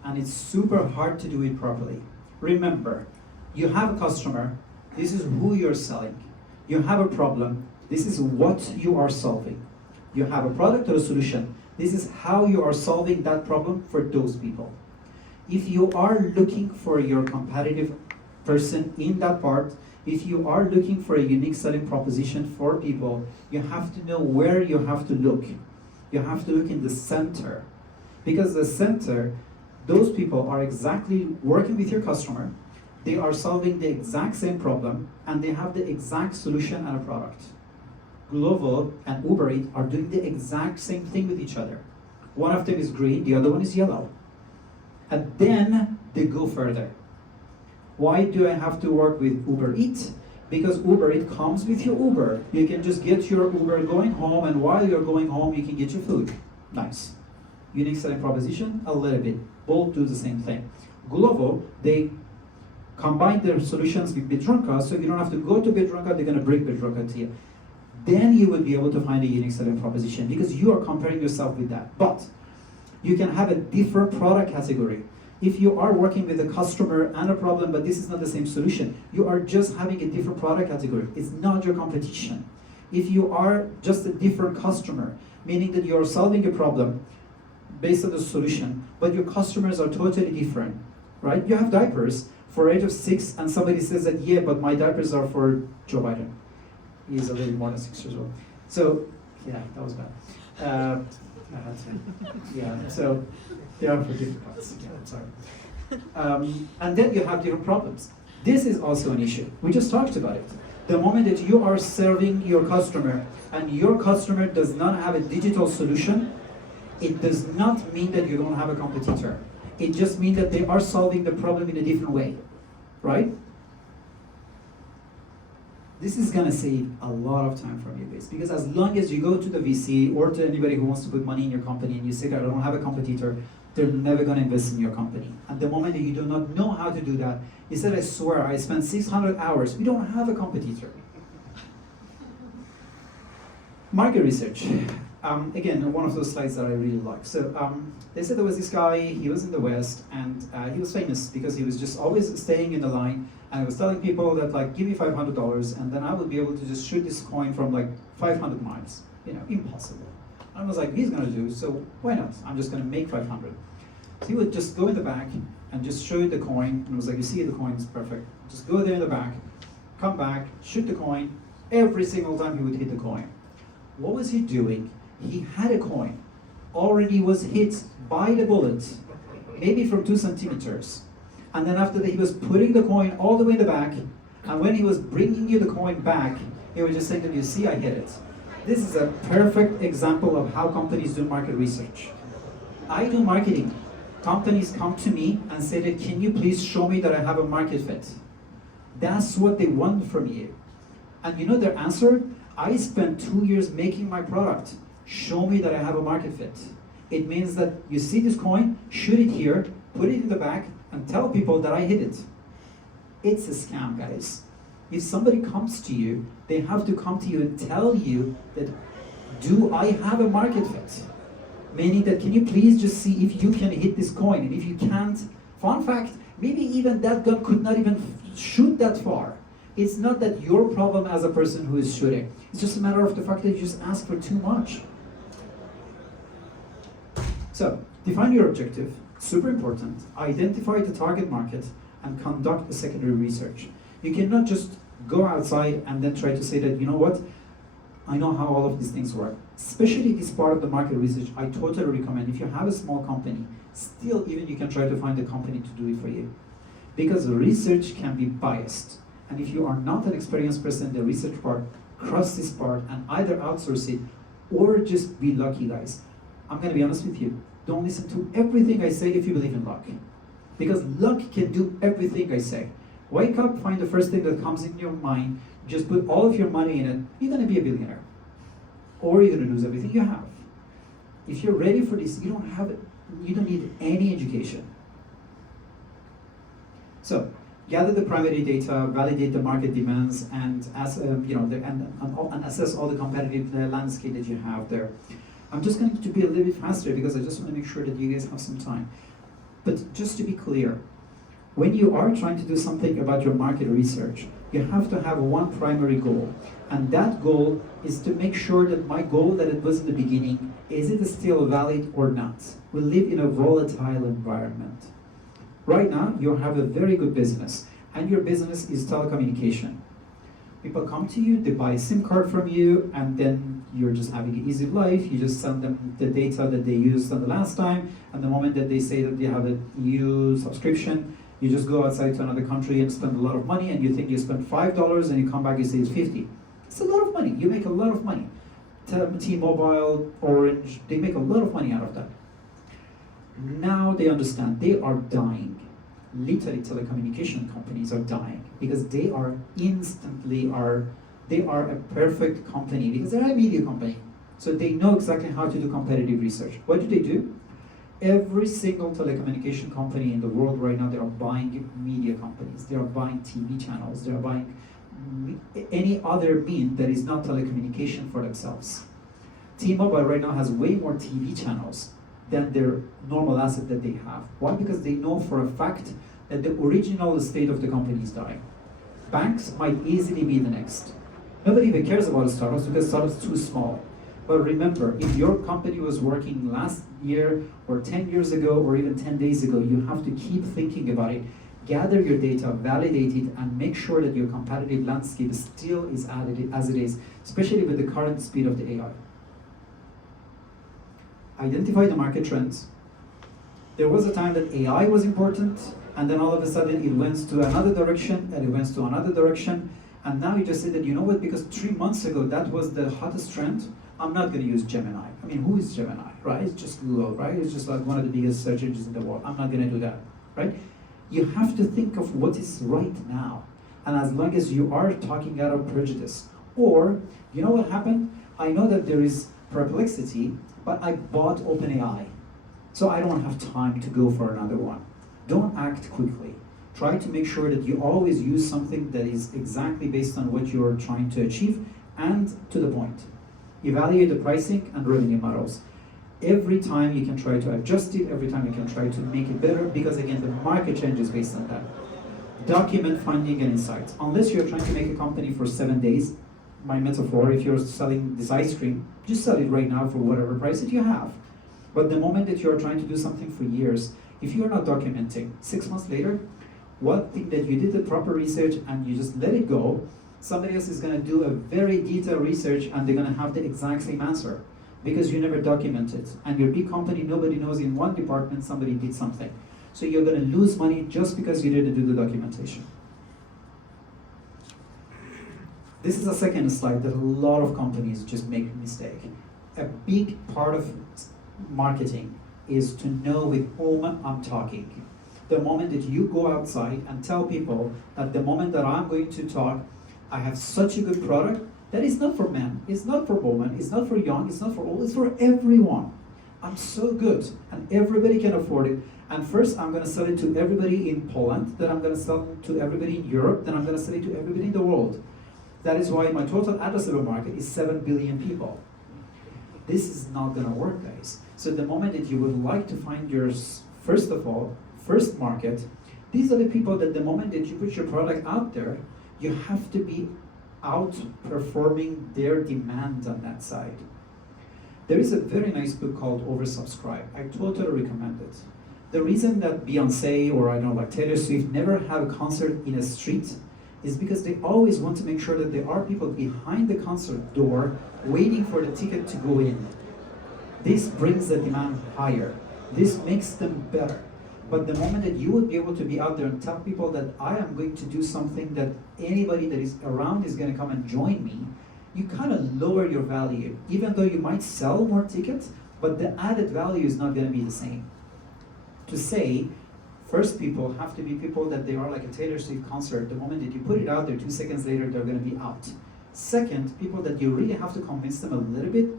And it's super hard to do it properly. Remember, you have a customer. This is who you're selling. You have a problem. This is what you are solving. You have a product or a solution. This is how you are solving that problem for those people. If you are looking for your competitive person in that part, if you are looking for a unique selling proposition for people, you have to know where you have to look. You have to look in the center. Because the center, those people are exactly working with your customer, they are solving the exact same problem, and they have the exact solution and a product. Glovo and Uber Eats are doing the exact same thing with each other. One of them is green, the other one is yellow. And then they go further. Why do I have to work with Uber Eats? Because Uber Eats comes with your Uber. You can just get your Uber going home, and while you're going home, you can get your food. Nice. Unique selling proposition, a little bit. Both do the same thing. Glovo, they combine their solutions with Biedronka, so you don't have to go to Biedronka, they're going to bring Biedronka to you. Then you will be able to find a unique selling proposition because you are comparing yourself with that. But you can have a different product category. If you are working with a customer and a problem, but this is not the same solution, you are just having a different product category. It's not your competition. If you are just a different customer, meaning that you are solving a problem based on the solution, but your customers are totally different, right? You have diapers for age of 6, and somebody says that, yeah, but my diapers are for Joe Biden. He's a little more than 6 years old. So, yeah, that was bad. Yeah, so they are for different parts. Yeah, sorry. And then you have different problems. This is also an issue. We just talked about it. The moment that you are serving your customer and your customer does not have a digital solution, it does not mean that you don't have a competitor. It just means that they are solving the problem in a different way, right? This is gonna save a lot of time from you guys, because as long as you go to the VC or to anybody who wants to put money in your company and you say, I don't have a competitor, they're never gonna invest in your company. At the moment that you do not know how to do that, you said, I swear, I spent 600 hours, we don't have a competitor. Market research. Again, one of those slides that I really like. So they said there was this guy, he was in the West, and he was famous because he was just always staying in the line, and he was telling people that, like, give me $500 and then I will be able to just shoot this coin from like 500 miles. You know, impossible. I was like, he's gonna do, so why not? I'm just gonna make 500. So he would just go in the back and just shoot the coin, and it was like, you see the coin is perfect. Just go there in the back, come back, shoot the coin. Every single time he would hit the coin. What was he doing? He had a coin, already was hit by the bullet, maybe from 2 centimeters. And then after that, he was putting the coin all the way in the back, and when he was bringing you the coin back, he was just saying to you, see, I hit it. This is a perfect example of how companies do market research. I do marketing. Companies come to me and say that, can you please show me that I have a market fit? That's what they want from you. And you know their answer? I spent 2 years making my product. Show me that I have a market fit. It means that you see this coin, shoot it here, put it in the back, and tell people that I hit it. It's a scam, guys. If somebody comes to you, they have to come to you and tell you that, do I have a market fit? Meaning that, can you please just see if you can hit this coin? And if you can't, fun fact, maybe even that gun could not even shoot that far. It's not that your problem as a person who is shooting. It's just a matter of the fact that you just ask for too much. So, define your objective, super important. Identify the target market and conduct a secondary research. You cannot just go outside and then try to say that, you know what, I know how all of these things work. Especially this part of the market research, I totally recommend. If you have a small company, still even you can try to find a company to do it for you. Because research can be biased. And if you are not an experienced person in the research part, cross this part and either outsource it or just be lucky, guys. I'm gonna be honest with you. Don't listen to everything I say if you believe in luck. Because luck can do everything I say. Wake up, find the first thing that comes in your mind, just put all of your money in it, you're gonna be a billionaire. Or you're gonna lose everything you have. If you're ready for this, you don't need any education. So, gather the primary data, validate the market demands, and and assess all the competitive landscape that you have there. I'm just going to be a little bit faster because I just want to make sure that you guys have some time. But just to be clear, when you are trying to do something about your market research, you have to have one primary goal. And that goal is to make sure that my goal that it was in the beginning, is it still valid or not? We live in a volatile environment. Right now, you have a very good business, and your business is telecommunication. People come to you, they buy a SIM card from you, and then you're just having an easy life. You just send them the data that they used on the last time, and the moment that they say that they have a new subscription, you just go outside to another country and spend a lot of money, and you think you spent $5, and you come back, you say it's 50. It's a lot of money. You make a lot of money. T-Mobile, Orange, they make a lot of money out of that. Now they understand they are dying. literally telecommunication companies are dying because they are a perfect company because they're a media company. So they know exactly how to do competitive research. What do? Every single telecommunication company in the world right now, they are buying media companies. They are buying TV channels. They are buying any other mean that is not telecommunication for themselves. T-Mobile right now has way more TV channels than their normal asset that they have. Why? Because they know for a fact that the original state of the company is dying. Banks might easily be the next. Nobody even cares about startups because startups are too small. But remember, if your company was working last year or 10 years ago or even 10 days ago, you have to keep thinking about it, gather your data, validate it, and make sure that your competitive landscape still is as it is, especially with the current speed of the AI. Identify the market trends. There was a time that AI was important, and then all of a sudden it went to another direction, and it went to another direction, and now you just say that, you know what, because 3 months ago that was the hottest trend, I'm not going to use Gemini. I mean, who is Gemini, right? It's just Google, right? It's just like one of the biggest search engines in the world. I'm not going to do that, right? You have to think of what is right now. And as long as you are talking out of prejudice, or, you know what happened? I know that there is perplexity, but I bought OpenAI. So I don't have time to go for another one. Don't act quickly. Try to make sure that you always use something that is exactly based on what you're trying to achieve and to the point. Evaluate the pricing and revenue models. Every time you can try to adjust it, every time you can try to make it better, because again, the market changes based on that. Document finding and insights. Unless you're trying to make a company for 7 days, my metaphor, if you're selling this ice cream, just sell it right now for whatever price that you have. But the moment that you're trying to do something for years, if you're not documenting, 6 months later, one thing that you did the proper research and you just let it go, somebody else is going to do a very detailed research and they're going to have the exact same answer because you never documented. And your big company, nobody knows in one department somebody did something. So you're going to lose money just because you didn't do the documentation. This is a second slide that a lot of companies just make a mistake. A big part of marketing is to know with whom I'm talking. The moment that you go outside and tell people that the moment that I'm going to talk, I have such a good product, that is not for men, it's not for women, it's not for young, it's not for old, it's for everyone. I'm so good, and everybody can afford it. And first, I'm going to sell it to everybody in Poland, then I'm going to sell it to everybody in Europe, then I'm going to sell it to everybody in the world. That is why my total addressable market is 7 billion people. This is not going to work, guys. So the moment that you would like to find yours, first of all, first market, these are the people that the moment that you put your product out there, you have to be outperforming their demand on that side. There is a very nice book called Oversubscribe. I totally recommend it. The reason that Beyonce or I don't know, like Taylor Swift never have a concert in a street is because they always want to make sure that there are people behind the concert door waiting for the ticket to go in. This brings the demand higher. This makes them better. But the moment that you would be able to be out there and tell people that I am going to do something that anybody that is around is going to come and join me, you kind of lower your value. Even though you might sell more tickets, but the added value is not going to be the same. To say, first people have to be people that they are like a Taylor Swift concert. The moment that you put it out there, 2 seconds later, they're going to be out. Second, people that you really have to convince them a little bit.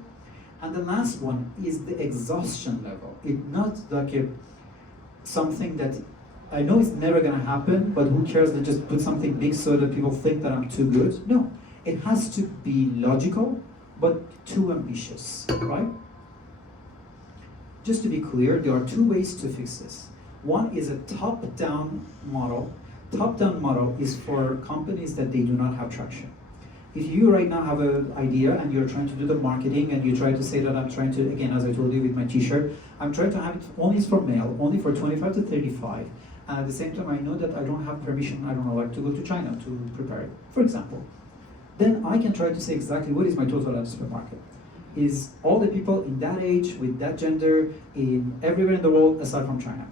And the last one is the exhaustion level. It's not like something that I know it's never going to happen, but who cares, let's just put something big so that people think that I'm too good. No, it has to be logical, but too ambitious, right? Just to be clear, there are 2 ways to fix this. One is a top-down model. Top-down model is for companies that they do not have traction. If you right now have an idea and you're trying to do the marketing and you try to say that I'm trying to, again, as I told you with my t-shirt, I'm trying to have it only for male, only for 25 to 35. And at the same time, I know that I don't have permission, I don't know, like to go to China to prepare it, for example. Then I can try to say exactly what is my total addressable market. Is all the people in that age, with that gender, in everywhere in the world, aside from China.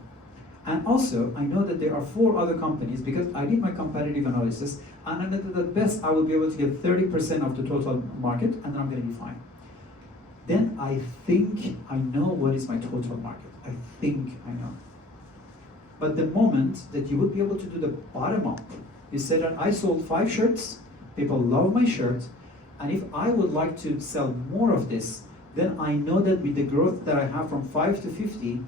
And also, I know that there are 4 other companies, because I did my competitive analysis, and I know that at best I will be able to get 30% of the total market, and then I'm going to be fine. Then I think I know what is my total market. I think I know. But the moment that you would be able to do the bottom up, you said that I sold 5 shirts, people love my shirt, and if I would like to sell more of this, then I know that with the growth that I have from 5 to 50,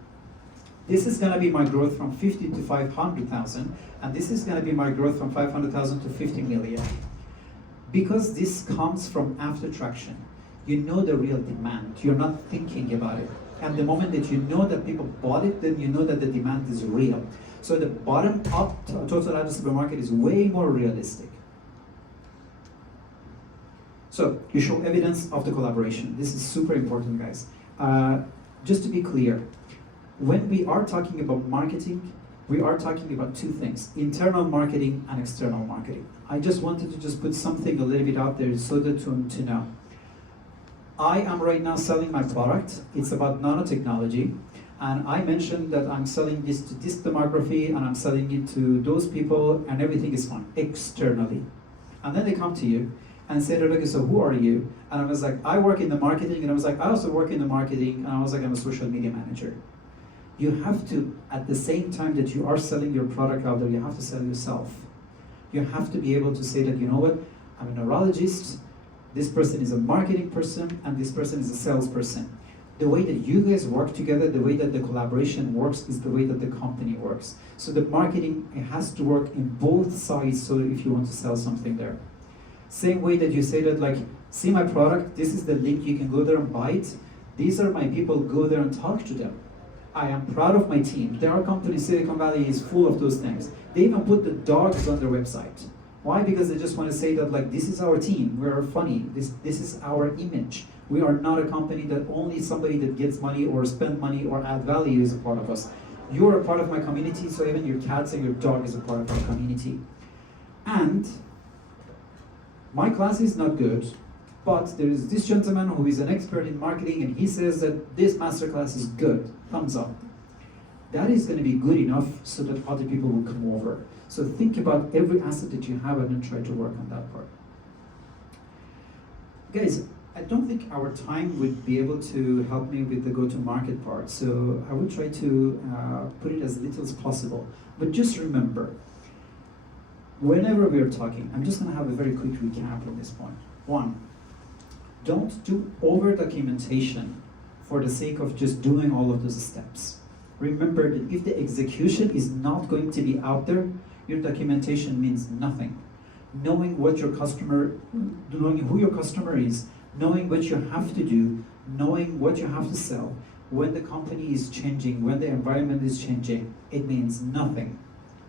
this is going to be my growth from 50 to 500,000, and this is going to be my growth from 500,000 to 50 million. Because this comes from after traction, you know the real demand. You're not thinking about it. And the moment that you know that people bought it, then you know that the demand is real. So the bottom-up total addressable market is way more realistic. So you show evidence of the collaboration. This is super important, guys. Just to be clear, when we are talking about marketing, we are talking about 2 things, internal marketing and external marketing. I just wanted to just put something a little bit out there so that to know. I am right now selling my product. It's about nanotechnology. And I mentioned that I'm selling this to this demography and I'm selling it to those people and everything is fine, externally. And then they come to you and say, okay, so who are you? And I was like, I work in the marketing. And I was like, I also work in the marketing. And I was like, I'm a social media manager. You have to, at the same time that you are selling your product out there, you have to sell yourself. You have to be able to say that, you know what, I'm a neurologist, this person is a marketing person, and this person is a salesperson. The way that you guys work together, the way that the collaboration works is the way that the company works. So the marketing, it has to work in both sides, so if you want to sell something there. Same way that you say that, like, see my product, this is the link, you can go there and buy it. These are my people, go there and talk to them. I am proud of my team. There are companies, Silicon Valley is full of those things. They even put the dogs on their website. Why? Because they just want to say that, like, this is our team, we are funny, this is our image. We are not a company that only somebody that gets money or spend money or add value is a part of us. You're a part of my community, so even your cats and your dog is a part of our community. And my class is not good, but there is this gentleman who is an expert in marketing and he says that this masterclass is good, thumbs up. That is going to be good enough so that other people will come over. So think about every asset that you have and then try to work on that part. Guys, I don't think our time would be able to help me with the go-to-market part, so I will try to put it as little as possible. But just remember, whenever we're talking, I'm just going to have a very quick recap at this point. 1, don't do over-documentation for the sake of just doing all of those steps. Remember that if the execution is not going to be out there, your documentation means nothing. Knowing what your customer, knowing who your customer is, knowing what you have to do, knowing what you have to sell, when the company is changing, when the environment is changing, it means nothing.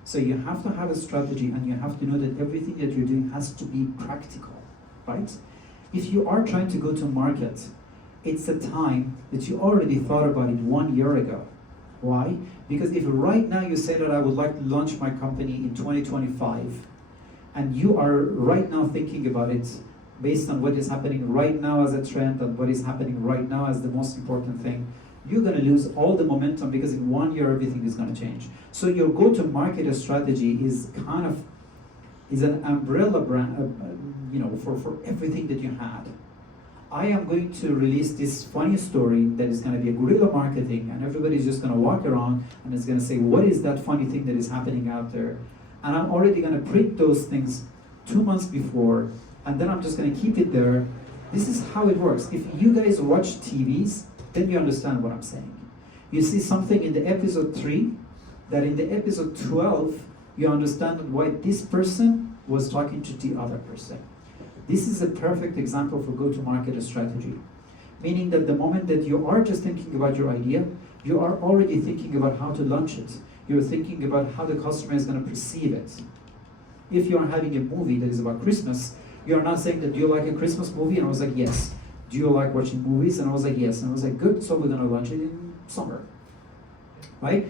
So you have to have a strategy and you have to know that everything that you're doing has to be practical, right? If you are trying to go to market, it's a time that you already thought about it 1 year ago. Why? Because if right now you say that I would like to launch my company in 2025, and you are right now thinking about it based on what is happening right now as a trend and what is happening right now as the most important thing, you're going to lose all the momentum because in 1 year everything is going to change. So your go-to-market strategy is kind of an umbrella brand, for everything that you had. I am going to release this funny story that is going to be a guerrilla marketing, and everybody's just going to walk around and is going to say, what is that funny thing that is happening out there? And I'm already going to print those things 2 months before, and then I'm just going to keep it there. This is how it works. If you guys watch TVs, then you understand what I'm saying. You see something in the episode 3, that in the episode 12, you understand why this person was talking to the other person. This is a perfect example for go-to-market strategy. Meaning that the moment that you are just thinking about your idea, you are already thinking about how to launch it. You're thinking about how the customer is going to perceive it. If you are having a movie that is about Christmas, you are not saying that, do you like a Christmas movie? And I was like, yes. Do you like watching movies? And I was like, yes. And I was like, good, so we're going to launch it in summer. Right?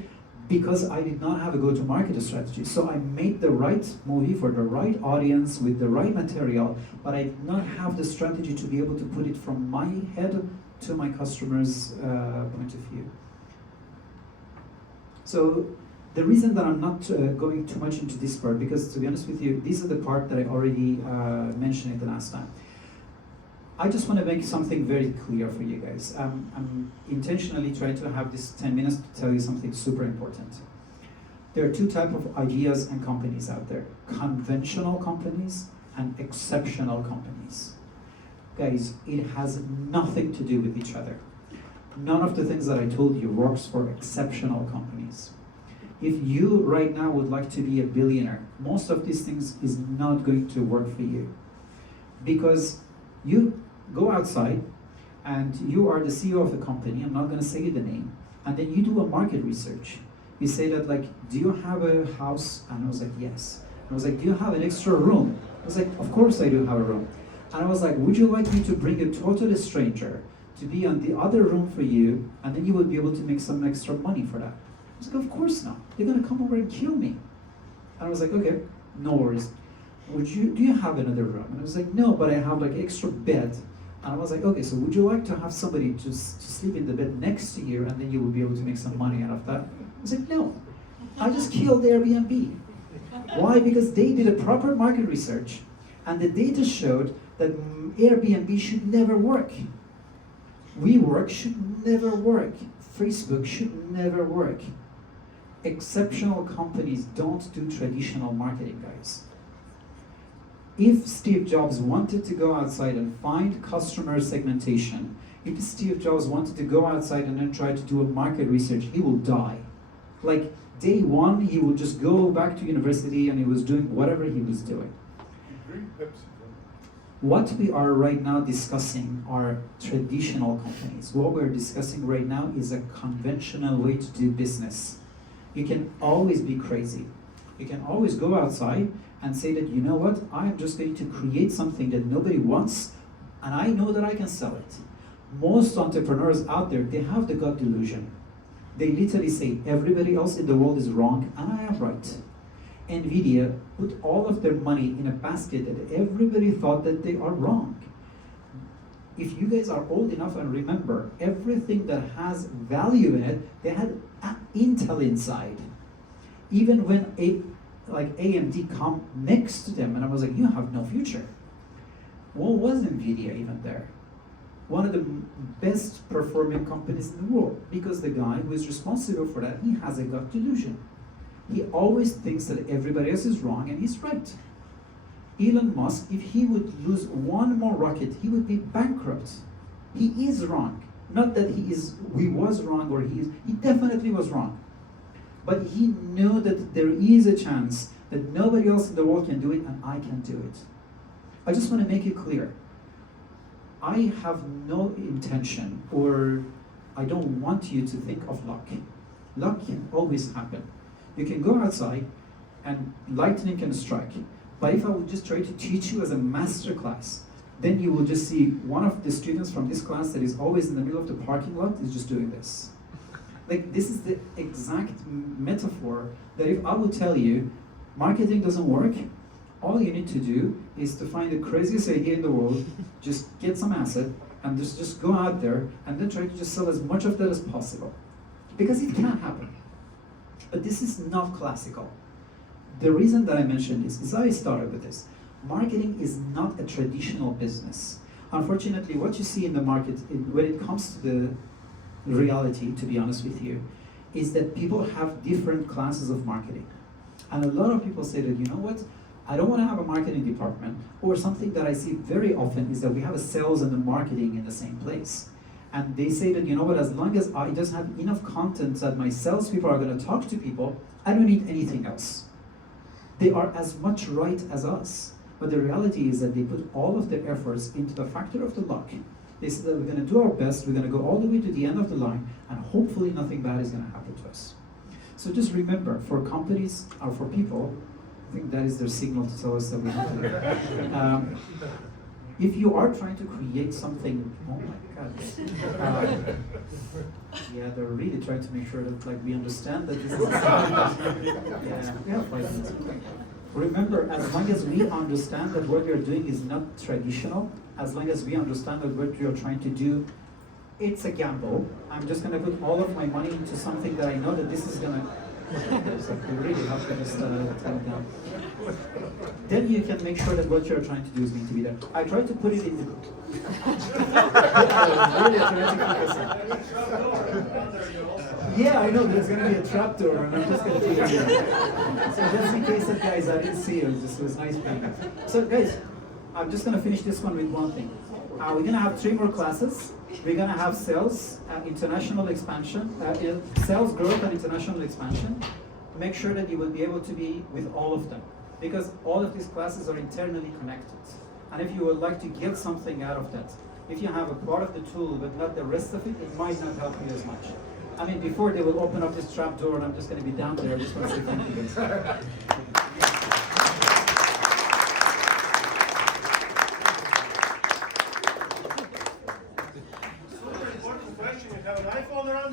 Because I did not have a go-to-market strategy. So I made the right movie for the right audience with the right material, but I did not have the strategy to be able to put it from my head to my customer's point of view. So the reason that I'm not going too much into this part, because to be honest with you, these are the part that I already mentioned the last time. I just want to make something very clear for you guys. I'm intentionally trying to have this 10 minutes to tell you something super important. There are two types of ideas and companies out there: conventional companies and exceptional companies. Guys, it has nothing to do with each other. None of the things that I told you works for exceptional companies. If you right now would like to be a billionaire, most of these things is not going to work for you. Because you go outside and you are the CEO of a company, I'm not going to say the name, and then you do a market research. You say that, like, do you have a house? And I was like, yes. I was like, do you have an extra room? I was like, of course I do have a room. And I was like, would you like me to bring a total stranger to be on the other room for you, and then you would be able to make some extra money for that? I was like, of course not. They're going to come over and kill me. And I was like, okay, no worries. Do you have another room? And I was like, no, but I have like extra bed. And I was like, okay, so would you like to have somebody to sleep in the bed next to you, and then you will be able to make some money out of that? I was like, no. I just killed Airbnb. Why? Because they did a proper market research, and the data showed that Airbnb should never work. WeWork should never work. Facebook should never work. Exceptional companies don't do traditional marketing, guys. If Steve Jobs wanted to go outside and find customer segmentation, if Steve Jobs wanted to go outside and then try to do a market research, he will die. Like, day one, he would just go back to university and he was doing whatever he was doing. What we are right now discussing are traditional companies. What we're discussing right now is a conventional way to do business. You can always be crazy. You can always go outside and say that, you know what, I'm just going to create something that nobody wants, and I know that I can sell it. Most entrepreneurs out there, they have the gut delusion. They literally say, everybody else in the world is wrong, and I am right. NVIDIA put all of their money in a basket that everybody thought that they are wrong. If you guys are old enough and remember, everything that has value in it, they had Intel inside. Even when AMD come next to them, and I was like, you have no future. What was NVIDIA even there? One of the best performing companies in the world, because the guy who is responsible for that, he has a gut delusion. He always thinks that everybody else is wrong, and he's right. Elon Musk, if he would lose one more rocket, he would be bankrupt. He is wrong. Not that he was wrong, or he definitely was wrong. But he knew that there is a chance that nobody else in the world can do it, and I can do it. I just want to make it clear. I have no intention, or I don't want you to think of luck. Luck can always happen. You can go outside and lightning can strike. But if I would just try to teach you as a master class, then you will just see one of the students from this class that is always in the middle of the parking lot is just doing this. Like, this is the exact metaphor that if I would tell you marketing doesn't work, all you need to do is to find the craziest idea in the world, just get some asset, and just go out there and then try to just sell as much of that as possible. Because it can happen. But this is not classical. The reason that I mentioned this is I started with this. Marketing is not a traditional business. Unfortunately, what you see in the market, when it comes to the reality, to be honest with you, is that people have different classes of marketing. And a lot of people say that, you know what, I don't want to have a marketing department, or something that I see very often is that we have a sales and a marketing in the same place. And they say that, you know what, as long as I just have enough content that my salespeople are going to talk to people, I don't need anything else. They are as much right as us. But the reality is that they put all of their efforts into the factor of the luck. They said that we're going to do our best, we're going to go all the way to the end of the line, and hopefully nothing bad is going to happen to us. So just remember, for companies or for people, I think that is their signal to tell us that we have to. If you are trying to create something, oh my God. Yeah, they're really trying to make sure that we understand that this is yeah, 5 minutes. Remember, as long as we understand that what we are doing is not traditional, as long as we understand that what we are trying to do, it's a gamble. I'm just going to put all of my money into something that I know that this is going to we really have to just tell them. Then you can make sure that what you're trying to do is going to be there. I try to put it in the really theoretical. Yeah, I know there's gonna be a trapdoor, and I'm just gonna be here. So just in case that guys, I didn't see you. This was nice being here. So guys, I'm just gonna finish this one with one thing. We're gonna have 3 more classes. We're gonna have sales, international expansion, sales growth and international expansion. Make sure that you will be able to be with all of them, because all of these classes are internally connected. And if you would like to get something out of that, if you have a part of the tool but not the rest of it, it might not help you as much. I mean, before they will open up this trap door and I'm just going to be down there, I just want to say thank you guys. Important question, you have an iPhone around?